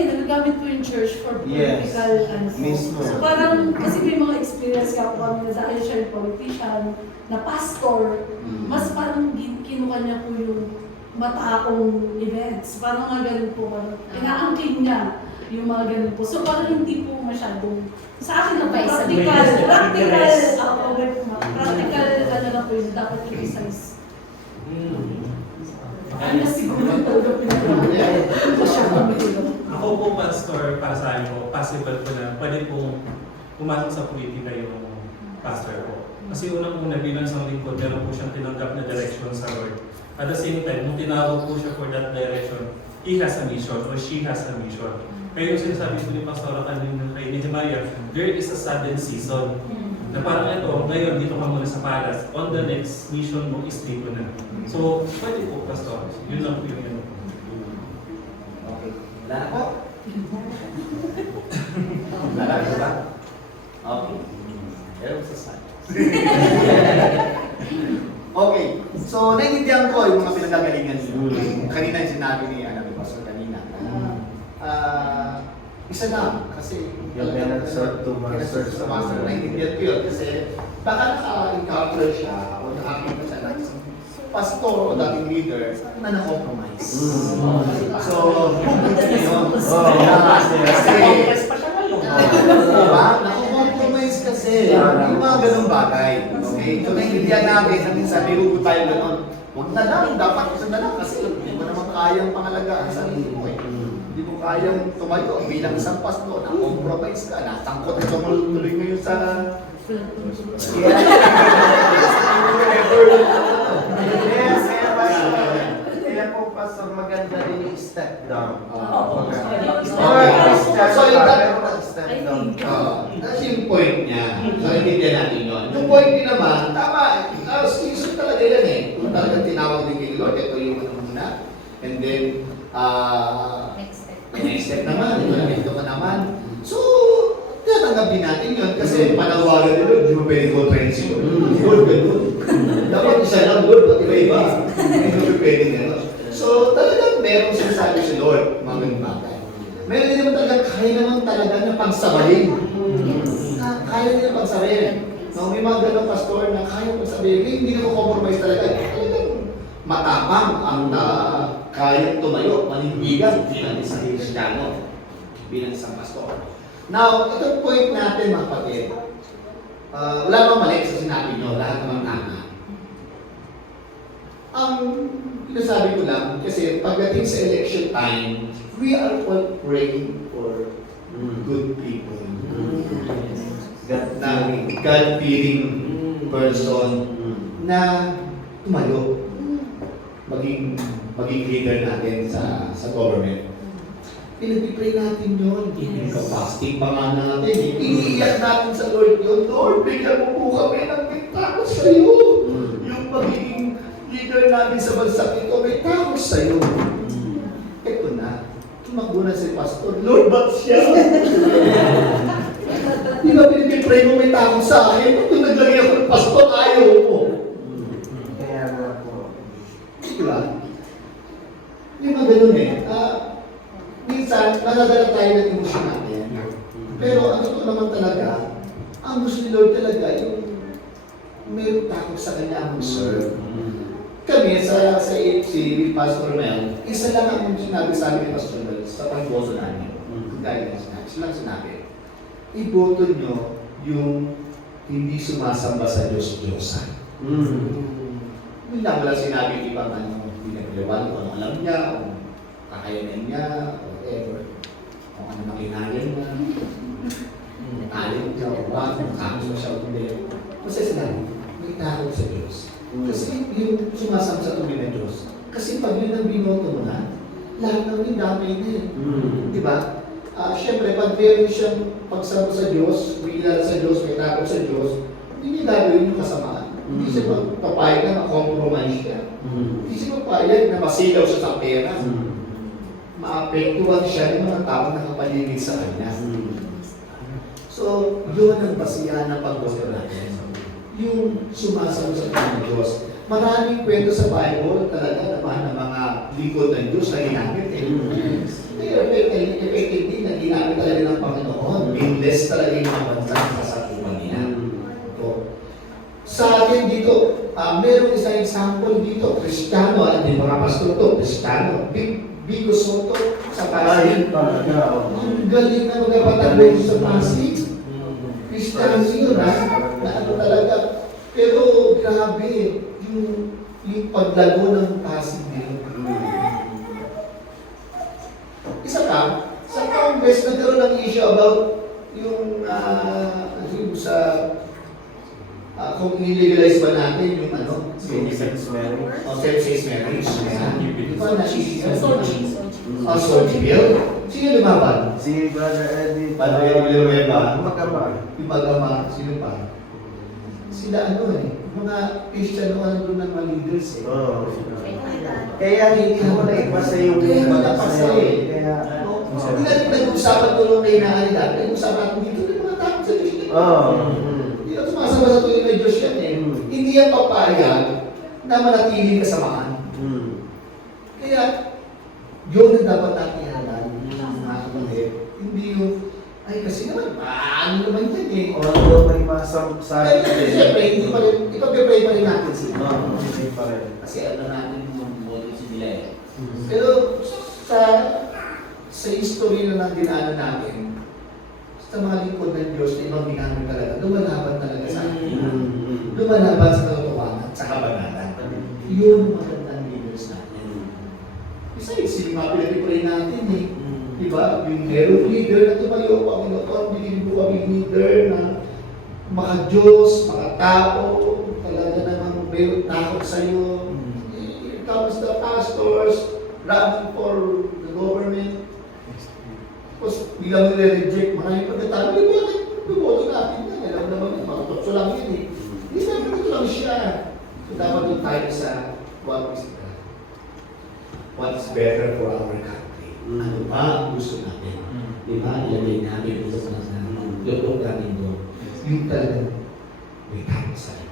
nagagamit po yung church for Yes. political ano po. Mismo. So parang, kasi may mga experience ka po kami na dahil siya yung politician, na pastor, mas parang kinuha niya po yung mataong events. Parang mga ganun po, parang inaangkin niya yung mga ganun po. So parang hindi po masyadong, sa akin na May practical, interest. practical ano na po yun, dapat i-precise. Ano siguro talaga pinag-aaral. Ako po, pastor, para sa akin po, possible po na pwede pong pumasok sa politika yung pastor po. Kasi unang-una bilang sa lingkod, meron po siyang tinanggap na direction sa Lord. At the same time, nung tinawag po siya for that direction, he has a mission or she has a mission. Kaya yung sinasabi ko ni Pastora kanina kay Maria, there is a sudden season. Na parang ito, ngayon dito ka muna sa palace, on the next mission mo is dito na. So, pwede po, Pastor. Yun lang po yung ano. Okay. Wala na po? Wala na ba? Okay. Pero sa side. Okay. So, naiintindihan ko yung mga pinagagalingan niyo. Kanina yung sinabi ni Pastor kanina. Isa lang. Kasi Yung pinag-serve to master. sa master. Naiintindihan ko yun. Kasi baka naka-encounter siya o nakakita siya ng isang pastor o dating leader na na-compromise. So, pupunta niyo yun. Kasi, Congress pa siya ngayon. diba? Nako-compromise kasi. Yung mga ganung bagay. Okay? So, naiintindihan natin na minsan may hugot tayo ganun. Huwag na lang. Dapat isa na lang kasi hindi mo naman kayang pangalagaan sa sarili mo eh. Hindi mo kayang tumayo bilang isang pastor, na-compromise ka, nasangkot na tumuloy ngayon sa... Yes, kaya pastor. Kaya po pastor, maganda din yung step down. So, Step down. That's yung point niya. So, naiintindihan natin yun. Yung point niya naman, tama. Season talaga yan eh. Kung talagang tinawag din kay Lord, ito yung ano muna. And then, next step naman, ito ka naman. So, tatanggapin natin yun kasi panawagan ni Lord, di mo pwede comprehensive. Lord, ganun. Dapat isa lang, Lord, pati iba-iba. Hindi mo pwede gano'n. So, talagang merong sinasabi si Lord, mga ganun bagay. Meron din naman talaga, kaya naman talaga na pagsabayin. Kaya nila pagsabayin. No, may mga ganun pastor na kaya pagsabayin, hindi na compromise talaga. Talagang matapang ang kaya tumayo, manindigan bilang isang Kristiyano, bilang isang pastor. Now, itong point natin mga kapatid, wala bang mali sa sinabi nyo, lahat naman tama. Ang sinasabi ko lang, kasi pagdating sa election time, we are all praying for good people. God-fearing person na tumayo, maging leader natin sa government. Pinag-pray natin yun. Fasting pa nga natin. Iniiyak natin sa Lord yun. Lord, bigyan mo po kami ng may takot sa iyo. Yung magiging leader natin sa bansa ito, may takot sa iyo. Ito na. Tumakbo na si Pastor. Lord, ba't siya? Di ba pinag-pray mo may takot sa akin? Kung naglagay ako ng Pastor, ayaw mo. Kaya nga po. Diba? Hindi ba ganun eh? Minsan, nadadala tayo ng emosyon natin. Pero ang totoo naman talaga, ang gusto ni Lord talaga yung may takot sa kanya ang serve. Kami, sa AFC, Pastor Mel, isa lang ang sinabi sa amin ni Pastor Mel sa pag-boto namin. Guidance na. Isa lang sinabi. Iboto nyo yung hindi sumasamba sa Diyos-Diyosan. Yun lang, wala sinabi ibang ano, pinaglawan kung ano alam niya, kung kakayanin niya, whatever. Kung ano makinayan niya, talent niya, o what, makakasya siya, hindi. Kasi sinabi, may takot sa Diyos. Kasi yung sumasama sa tubig ng Diyos. Kasi pag yun ang binoto mo na, lahat ng yung damay na yun. Di ba? Siyempre, pag meron siyang pagsama sa Diyos, bigla sa Diyos, may takot sa Diyos, hindi niya gagawin yung kasamaan. Hindi siya magpapayag na ma-compromise siya. Hindi siya magpapayag na masilaw siya sa pera. Maapektuhan siya ng mga tao na nakapaligid sa kanya. So, yun ang basihan ng pag-boto natin. Yung sumasama sa Diyos. Maraming kwento sa Bible talaga naman ng mga lingkod ng Diyos na ginamit eh. Kaya effective din na ginamit talaga ng Panginoon. Binless talaga yung mga bansa sa kasakupan niya. So, sa atin dito, meron isang example dito, Kristiyano, hindi mga pastor to, Kristiyano. Bigo Soto sa Pasig. Ang galing na magpapatagay sa Pasig. Kristiyano yun ha, na ano talaga. Pero grabe, yung paglago ng Pasig nila. Isa pa, sa Congress nagkaroon ng issue about yung sa kung i-legalize ba natin yung ano? Same-sex marriage. Same-sex marriage. Di ba na-issue? Soji. Bill? Sino lumaban? Si Brother Eddie. Brother Eddie Villanueva. Magama. Yung Mag-ama. Sino pa? Sila ano eh. Mga Christian ano doon ng mga leaders eh. Oo. Kaya hindi mo na ipasa yung Kaya napasa eh. Kaya, Hindi natin nag-uusapan ko nung kayo na alidad. Nag-uusapan natin dito ng mga takot sa Diyos. Oo. Hindi na sumasama sa tuloy ng Diyos yan eh. Hindi yan papayag na manatiling kasamaan. Kaya, yun na dapat natin ialam. Mga kapatid. Hindi yung, ay kasi naman, paano naman yan eh. Although may masam sa Pero siyempre, hindi pa rin, ipag-pray pa rin natin sila. hindi pa rin. Kasi ano natin yung model si nila eh. Pero sa history na lang dinaanan natin, sa mga lingkod ng Diyos na ibang ginamit talaga, lumalaban talaga sa atin. Lumalaban sa katotohanan, sa kabanalan. Yun ang magandang leaders natin. Besides, yung mga pinag-pray natin eh. Diba? Yung merong leader na tumayo, Panginoon, bilhin po kami leader na maka-Diyos, maka-tao, talaga namang meron takot sa'yo. Here comes the pastors running for the government. Tapos biglang nire-reject, maraming pagkatalo. Bakit bumoto natin yan? Alam naman yun, makatotso lang yun eh. Hindi naman ito lang siya. So dapat yung tayo sa what is better for our country. Ano ba ang gusto natin? Diba? Ilagay namin ito sa loob natin doon. Yung talagang may takot sa akin.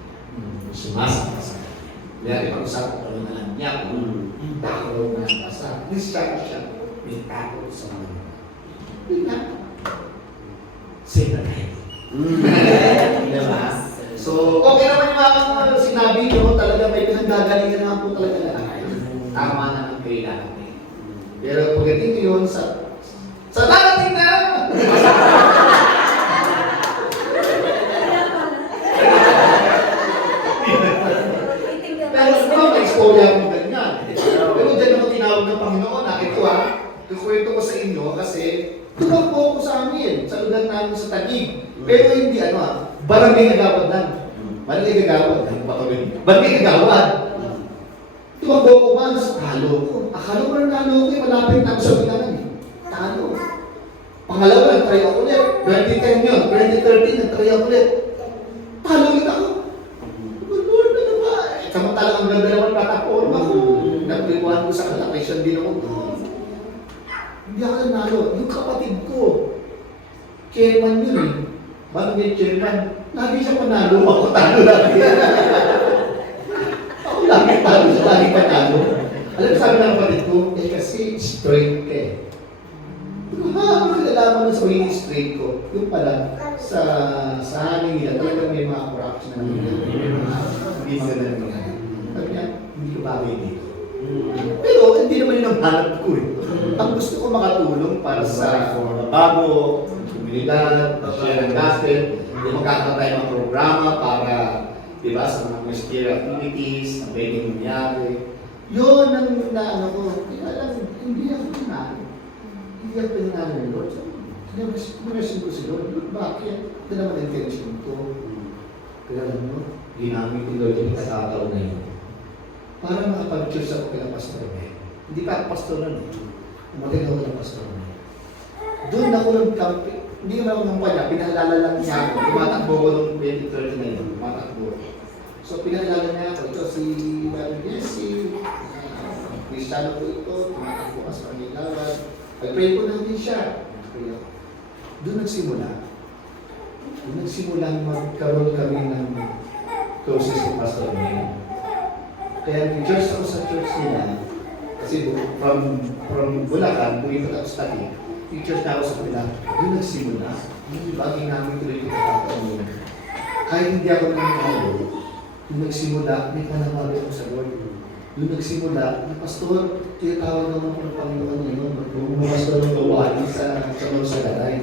Sumasama sa akin. Kaya pag-usapan ko na lang niya kung yung takot na nasa. Nisya siya. May takot sa mga. Hindi na. Say na tayo. Diba? So, okay naman yung mga sinabi nyo. Talaga may pinanggagalingan naman po talaga na tayo. Tama naman kailangan. Pero pagdating yun sa darating na! Pero ano, may istorya mo ganyan. Pero dyan naman tinawag ng Panginoon. Ito kukwento ko sa inyo kasi tumakbo ko sa amin, sa lugar namin sa Taguig. Pero hindi barangay Kagawad lang. Barangay Kagawad. Barangay Kagawad. Tumakbo ko ba? Talo ko. Akala ko rin talo ko malapit na ako sa bilangan eh. Talo. Pangalawa, nag-try ako ulit. 2010 yun. 2013, nag-try ako ulit. Talo ulit ako. Lord, ano ba? Samantalang ang ganda naman platform ako. Nag-iwan ko sa kalakasyon din ako. Hindi ako nanalo. Yung kapatid ko, chairman yun eh. Barangay chairman. Lagi siya panalo. Ako talo lagi. Lagi talo siya, lagi panalo. Alam sabi ng kapatid ko, kasi straight ka eh. Nalalaman na sa way straight ko. Yung pala, sa hangin nila, talagang may mga corruption na hindi maganda ng mga. Sabi niya, hindi ko bagay dito. Pero hindi naman yun ang hanap ko eh. Ang gusto ko makatulong para sa bago, komunidad, share ng gospel, yung magkakaroon tayo ng programa para diba, sa mga ministerial activities, ang pwedeng nangyari. Yun ang naano ko. Kaya lang, hindi ako nanalo. Hindi ako nanalo ng Lord. Kunasin ko si Lord. Lord, bakit? Ito naman ang intention ko. Kaya alam mo, ginamit ni Lord yung katataon na yun. Para makapag-choose ako kay Pastor May. Hindi pa ako pastor nun eh. Umating ako ng Pastor May. Doon ako nag-camping. Hindi naman ako ng panya. Pinahalala lang niya ako. Tumatakbo ko noong 2013 na yun. Tumatakbo. So, pinalala niya ako, ito si Brother Jesse, Kristiyano po ito, tumatakbo ka sa Pangilawad. Pag-pray po natin siya. Doon nagsimula. Doon nagsimula magkaroon kami ng closest ni Pastor May. Kaya teachers ako sa church nila, kasi from Bulacan, pumunta ako sa Taguig, teachers na ako sa kanila, doon nagsimula. Yung iba, ginamit tuloy ko kakataon. Kahit hindi ako nangyayalo, doon nagsimula, may panawag ako sa Lord. Doon nagsimula, na pastor, tinatawag naman ko ng Panginoon ngayon, bumubukas ko ng gawain sa garay.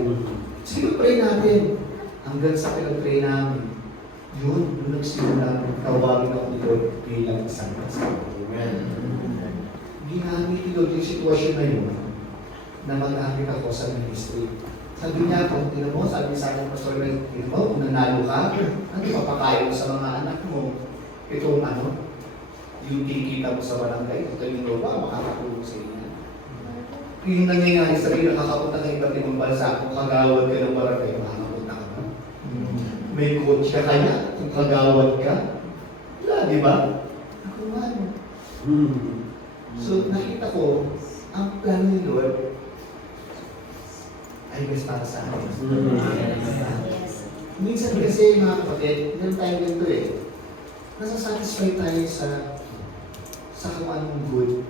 Sige, pray natin. Hanggang sa pinag-pray namin, yun, doon nagsimula, tawagin ako ni Lord bilang isang pastor. Amen. Ginamit ni Lord yung sitwasyon na yun, na mag-amit ako sa ministry. Sabi niya, kung tinan mo, sabi sa akin, Pastor Ray, tinan mo, kung nanalo ka, ano papakain mo sa mga anak mo? Itong ano, yung kikita mo sa barangay, ito yung roba, makakatulong sa inyo. Yung nangyayari sa iyo, nakakapunta ka iba't ibang bansa, kung kagawad ka ng barangay, makakapunta ka ba? May coach ka kaya, kung kagawad ka? Wala, di ba? Ako man. So, nakita ko, ang plano ni Lord ay best para sa akin. Yes. Minsan kasi mga kapatid, meron tayo ganito eh. Nasasatisfy tayo sa kung anong good.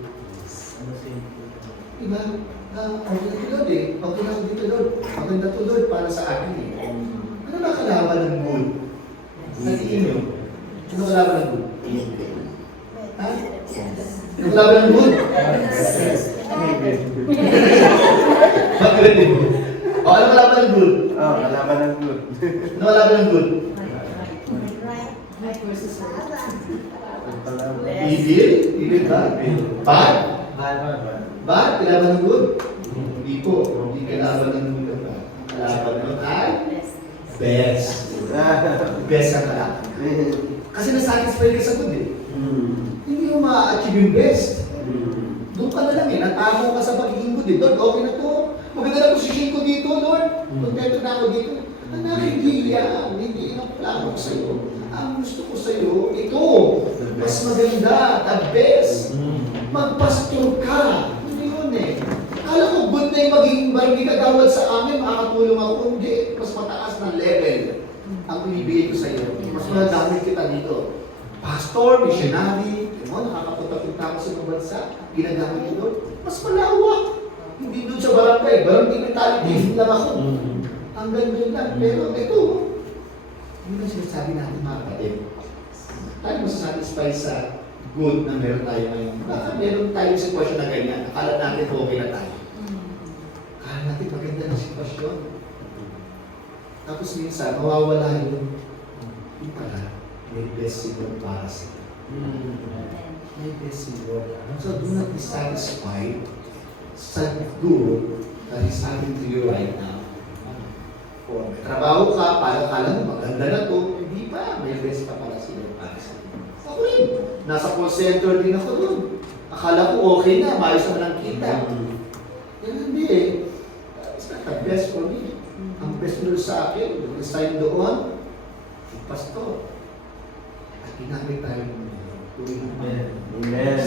Diba? Okay na ito Lord eh. Okay na ako dito Lord. Maganda to Lord para sa akin eh. Ano ba kalaban ng good? Sa tingin nyo? Ano kalaban ng good? Ha? Ano kalaban ng good? Bakit din? O, ano kalaban ng good? Kalaban ng good. Ano kalaban ng good? Right versus wrong. Evil? Evil ba? Bad? Bad? Kalaban ng good? Hindi po. Hindi kalaban ng good ang bad. Kalaban ng ay? Best. Best ang kalaban. Kasi nasatisfy ka sa good eh. Hindi mo ma-achieve yung best. Doon ka na lang eh. Natago ka sa pagiging good eh. Lord, okay na to. Maganda na posisyon ko dito, Lord. Contento na ako dito. Anak, hindi yan. Hindi yung plano ko sa'yo. Ang gusto ko sa'yo, ito. Mas maganda. The best. Magpastor ka. Hindi yun eh. Akala ko good na yung magiging barangay kagawad sa amin. Makakatulong ako. Hindi. Mas mataas na level ang binibigay ko sa'yo. Mas magagamit kita dito. Pastor, missionary, nakakapunta-punta ako sa mga bansa. Ginagamit ko doon. Mas malawak. Hindi doon sa barangay. Barangay mentality lang ako. Hanggang doon lang. Pero ito, yun ang sinasabi natin mga kapatid. Tayo masasatisfy sa good na meron tayo ngayon. Baka meron tayong sitwasyon na ganyan. Akala natin okay na tayo. Akala natin maganda na sitwasyon. Tapos minsan, mawawala yun. Yung pala, may best si God para sa iyo. May best si God. So do not be satisfied sa good that is happening to you right now. Kung may trabaho ka, kala mo maganda na to, hindi pa, may best pa pala si God para sa iyo. Ako rin, nasa call center din ako doon. Akala ko okay na, maayos naman ang kita. Yan hindi eh. It's not the best for me. Ang best nyo sa akin, resign doon, pastor. At ginamit tayo ng tuwing Amen.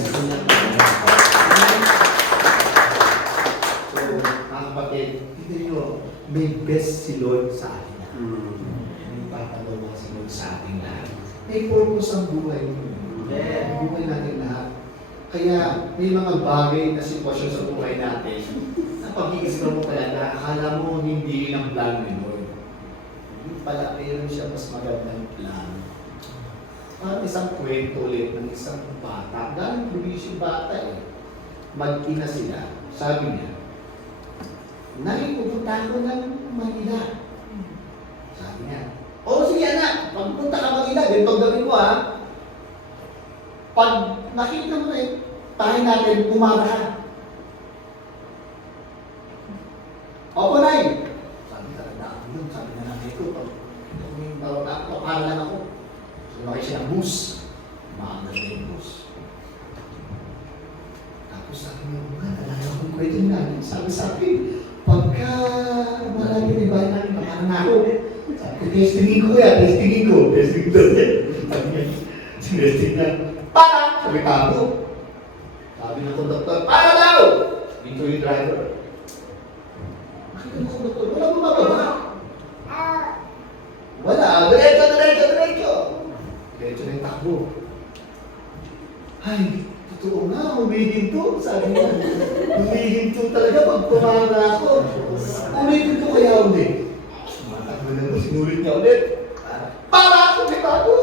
So, mga kapatid, tignan nyo, may best si Lord sa atin. May papagawa si Lord sa ating lahat. May purpose ang buhay mo. Ang buhay natin lahat. Kaya may mga bagay na sitwasyon sa buhay natin na pag-iisip mo talaga, akala mo hindi ang plan ni Lord. Hindi pala, mayroon siya mas magandang plan. Parang isang kwento ulit ng isang bata. Galing probinsya yung bata eh. Mag-ina sila. Sabi niya, Nay, pupunta ako ng Manila. Sabi niya, oo sige anak, pag pupunta ka Manila, ganito gawin mo ha. Pag nakita mo na eh, tayo natin, umaga ka. Opo, Nay. Sabi talaga ako yun, sabi na nanay ko, pag para lang ako. Sumakay siya ng bus. Maaga na yung bus. Tapos sabi niya, nalala akong kwento niya. Sabi sa akin, pagka malagi na yung bahay namin, parang na ako. Sabi ko, testingin ko yan, testingin ko. Testingin daw yan. Sabi niya, sinesting na, para! Sabi tapo. Sabi ng konduktor, para daw! Dito yung driver. Nakita mo konduktor, wala mo mababa. Wala, diretso. Diretso na yung takbo. Ay, totoo nga, humihinto. Sabi niya, humihinto talaga pag tumama ako. Humihinto kaya ulit. Tumatakbo na mo, sinulit niya ulit. Para ako, may bago.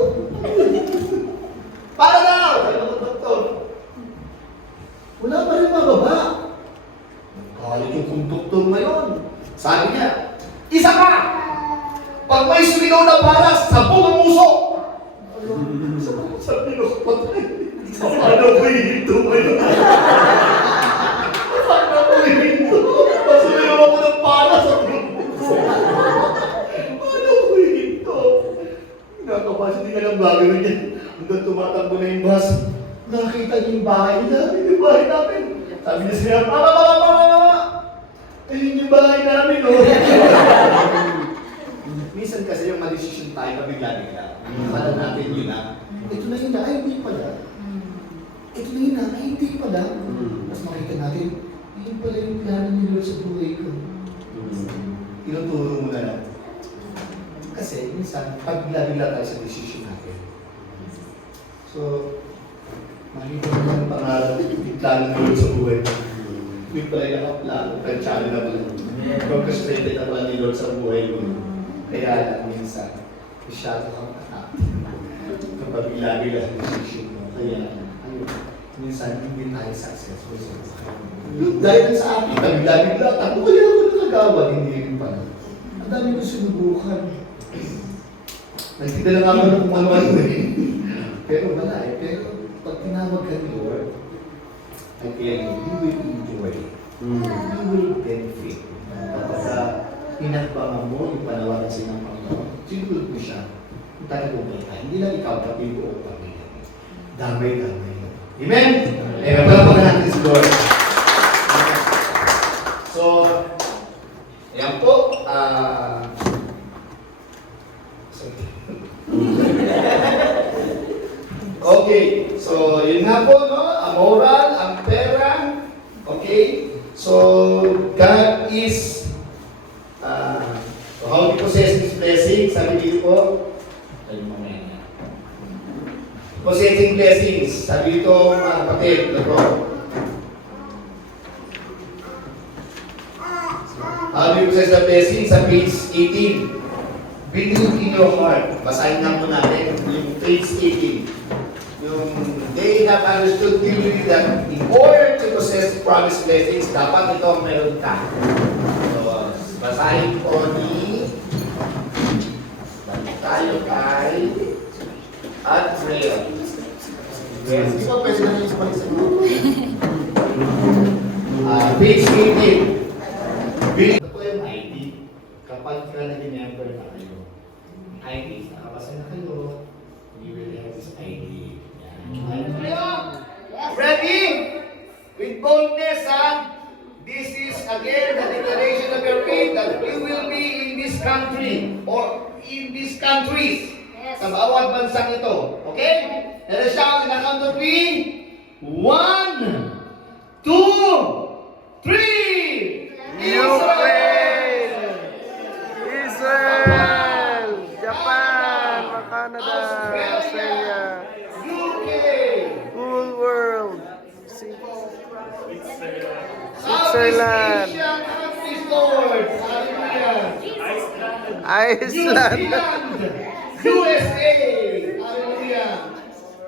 Para na! Sabi ko, doktor. Wala pa rin mababa. Nagkalit yung konduktor ngayon. Sabi niya, isa ka! Pag may sumigaw na para, sabong ang muso! Sabi ko, patay. Paano ko hihinto ngayon? Paano ko hihinto? Masumigaw ako ng para sa muso. Paano ko hihinto? Nakakabas, hindi ka lang gagawin yan. Hanggang tumatakbo na yung bus. Nakita niyo yung bahay namin, yung bahay namin. Sabi niya siya, mama! Ayun yung bahay namin, no? Minsan kasi yung ma-decision tayo na bigla-bigla. Akala natin yun na. Ito na yun na, ay hindi pala. Ito na yun na, ay hindi pala. Tapos makita natin, yun pala yung plano ni Lord sa buhay ko. Tinuturo mo na lang. Kasi minsan, pag bigla-bigla tayo sa decision natin. So, makita mo na yung pangarap, yung plano ni Lord sa buhay ko. Yung pala yung nakaplano, kansyado na pala. Orchestrated na pala ni Lord sa buhay ko. Kaya lang minsan, masyado kang anak. Kapag bigla-bigla sa decision mo. Kaya, ayun, minsan hindi tayo successful sa buhay. Dahil sa akin, bigla-bigla, ako kaya ako nakagawa, hindi rin pala. Ang dami ko sinubukan. Nagtita lang ako ng kung ano-ano eh. Pero wala eh. Pero pag tinawag ka ni Lord, I tell you will enjoy. You will benefit. Kapag pinagbangan mo yung panawagan sa ng Panginoon, sinulog mo siya, tagalubay ka. Hindi lang ikaw, pati buong pamilya. Damay-damay. Amen? Amen. Palapagan natin si Lord. So, ayan po. Okay. So, yun nga po, no? Ang moral, ang pera. Okay? So, God is so how do you possess this blessing? Sabi dito po, possessing blessings. Sabi dito, mga kapatid, ito. How do you possess the blessing? Sa page 18. Believe in your heart. Basahin nga po natin yung page 18. Yung they have understood clearly that in order to possess promised blessings, dapat ito ang meron ka. So, basahin po ni tayo kay Andrea. Yes. Di ba pwede na yung sa page 18. Ito po yung ID. Kapag ka naging member na kayo. ID, nakabasa na kayo. You will have this ID. Hallelujah! Ready? With boldness, this is again the declaration of your faith that you will be in this country or in these countries. Sa bawat bansang ito. Okay? Let us shout in the count of 3. 1, 2, 3. Ukraine! Israel! Japan! Canada! Australia! UK! Whole world! Switzerland! Switzerland! Countries, Lord! Hallelujah! Iceland! New Zealand! USA! Hallelujah!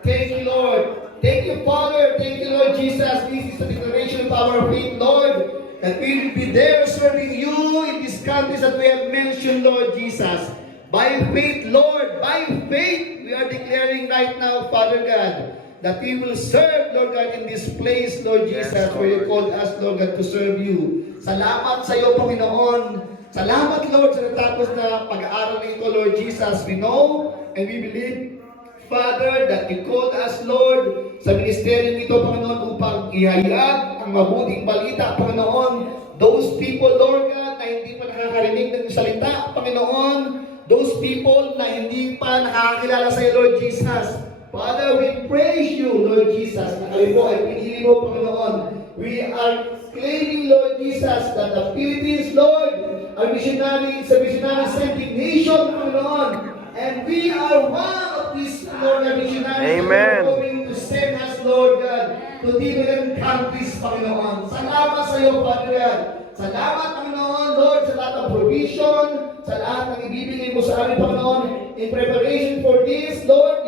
Thank you, Lord. Thank you, Father. Thank you, Lord Jesus. This is the declaration of our faith, Lord, that we will be there serving you in these countries that we have mentioned, Lord Jesus. By faith, Lord, by faith, we are declaring right now, Father God, that we will serve, Lord God, in this place, Lord Jesus, Yes, where you Lord. called us, Lord God, to serve you. Salamat sa iyo, Panginoon. Salamat, Lord, sa natapos na pag-aaral nito, Lord Jesus. We know and we believe, Father, that you called us, Lord, sa ministeryo nito, Panginoon, upang ihayag ang mabuting balita, Panginoon. Those people, Lord God, na hindi pa nakakarinig ng salita, Panginoon. Those people na hindi pa nakakakilala sa iyo, Lord Jesus. Father, we praise you, Lord Jesus, na kami po ay pinili mo, Panginoon. We are claiming, Lord Jesus, that the Philippines, Lord, are missionary, it's a missionary-centric nation, Panginoon. And we are one of these, Lord, missionaries Amen. who are going to send us Lord God, to different countries, Panginoon. Salamat sa iyo, Father God. Salamat, Panginoon, Lord, sa lahat ng provision, sa lahat ng ibibigay mo sa amin, Panginoon, in preparation for this, Lord,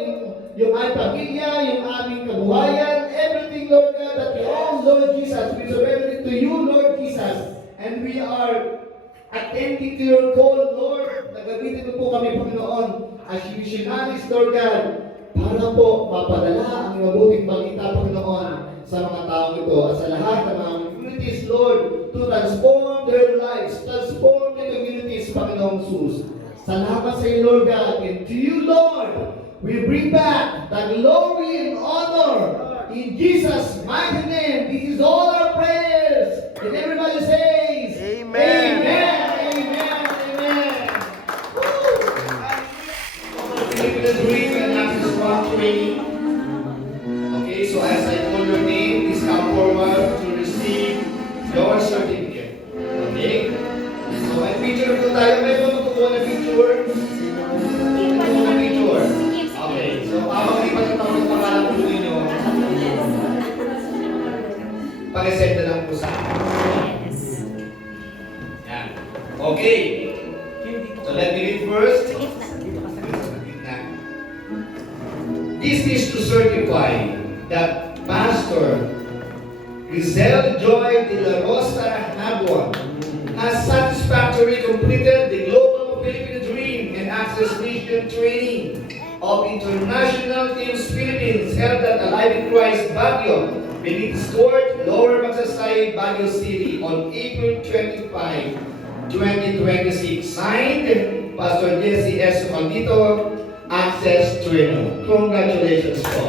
yung aming pamilya, yung aming kabuhayan, everything, Lord God, that we own, Lord Jesus, we surrender it to you, Lord Jesus, and we are attending to your call, Lord. Nagamitin mo po kami, Panginoon, as missionaries, Lord God, para po mapadala ang mabuting balita, Panginoon, sa mga taong ito at sa lahat ng mga communities, Lord, to transform their lives, transform the communities, Panginoon Jesus. Salamat sa iyo, Lord God, and to you, Lord, we bring back the glory and honor in Jesus' mighty name. This is all our prayers. And everybody says, Amen. Amen. Amen. Amen. Woo. The dream and access one training. Okay, so as I call your name, please come forward to receive your certificate. Okay? So may picture po tayo. May magkukuha na picture. Magkukuha na picture. Okay, so habang may pagkatawag ng pangalan po ninyo, pakisend na lang po sa akin. Yan. Okay. So let me read first. This is to certify that Pastor Giselle Joy de la Rosa Habuan has satisfactorily completed the Global Filipino Dream and Access Mission Training of International Teams Philippines held at Alive in Christ Baguio, Benitez Court, Lower Magsaysay, Baguio City on April 25, 2026. Signed, Pastor Jesse S. Condito, Access Training. Congratulations po.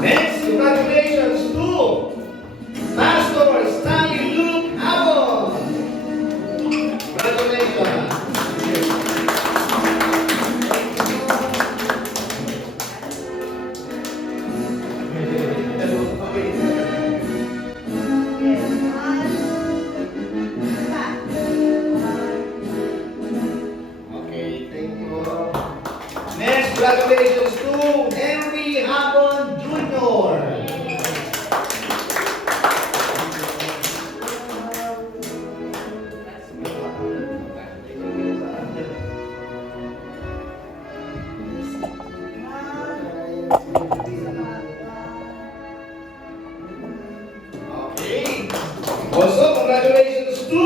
Next, congratulations to Pastor Stanley Luke Abon. Congratulations. Okay, thank you. Next, congratulations to Henry Habon Jr. Okay. Also, congratulations to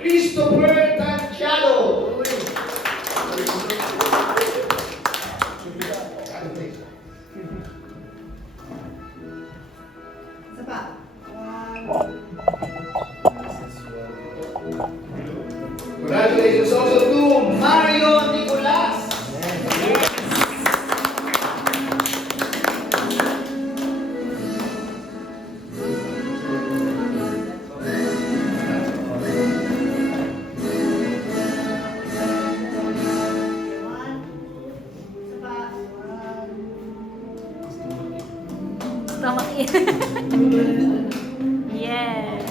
Christopher Tanchado. Congratulations also to Mario Nicolas. Stomach in. Yeah.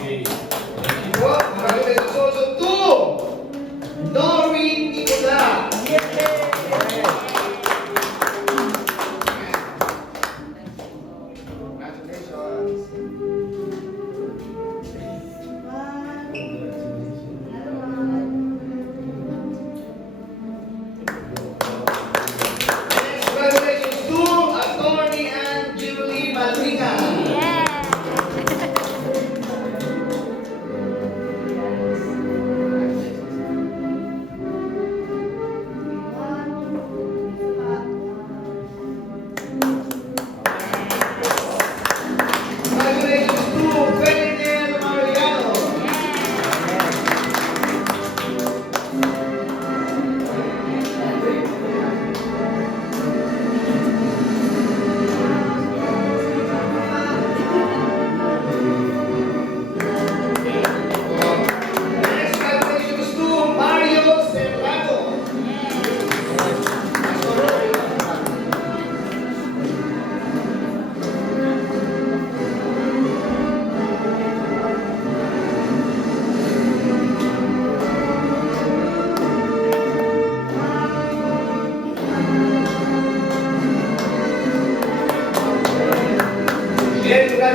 Congratulations also to Noreen Nicolas. Congratulations. Congratulations to Attorney Ann Julie Malvinga. Yeah.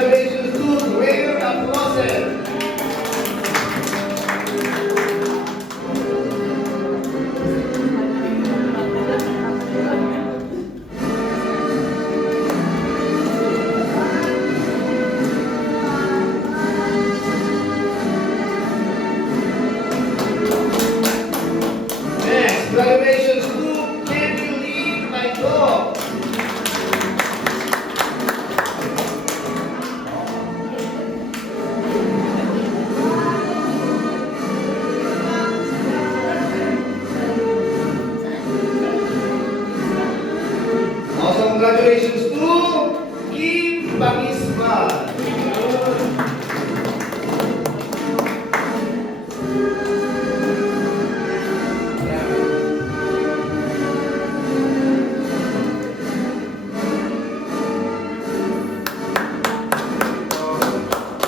congratulations to Mayor Aplausen. Next, congratulations to Can You Leave My Dog? Also, congratulations to Kim Bangisma.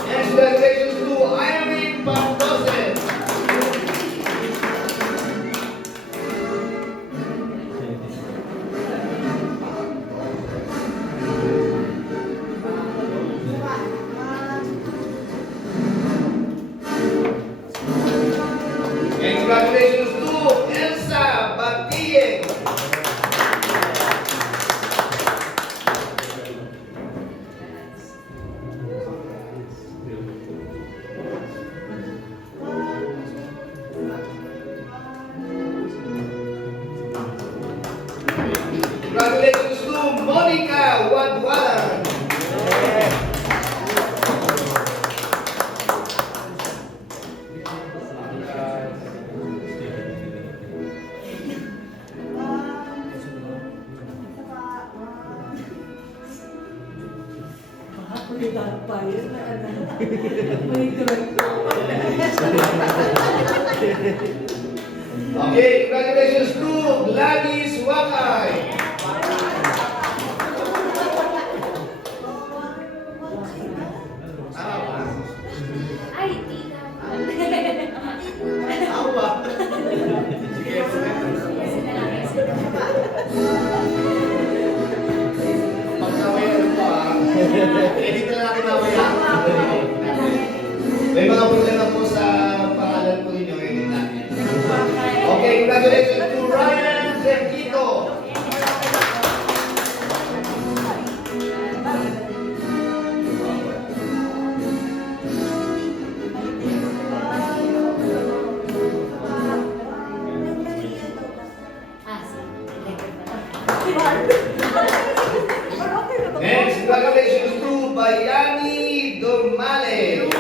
Next, congratulations to Irene Pantosen. And congratulations to Elsa Batille. Congratulations to Monica Wadwalan. May tayo na ano. May direct. Okay, congratulations to Gladys Wakay. Ay, tita. Ako ba? Sige, pagkawayan ko edit na natin mamaya. May mga problema po sa pangalan po ninyo, edit natin. Okay, congratulations to Ryan Zerquito. Ah, sige. Next, congratulations to Bayani Dormale.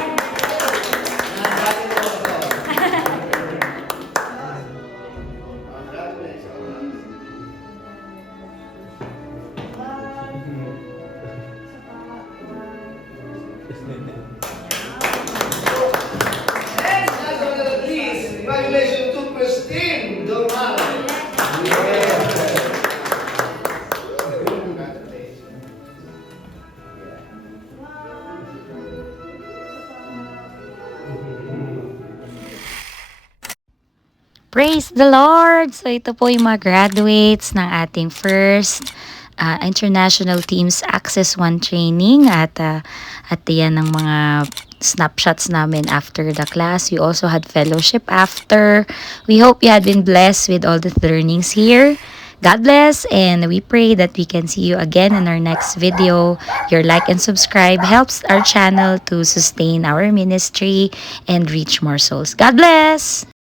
And last but not least, congratulations to Christine Dormale. Praise the Lord! So ito po yung mga graduates ng ating first International Teams Access 1 training at yan ng mga snapshots namin after the class. We also had fellowship after. We hope you had been blessed with all the learnings here. God bless, and we pray that we can see you again in our next video. Your like and subscribe helps our channel to sustain our ministry and reach more souls. God bless!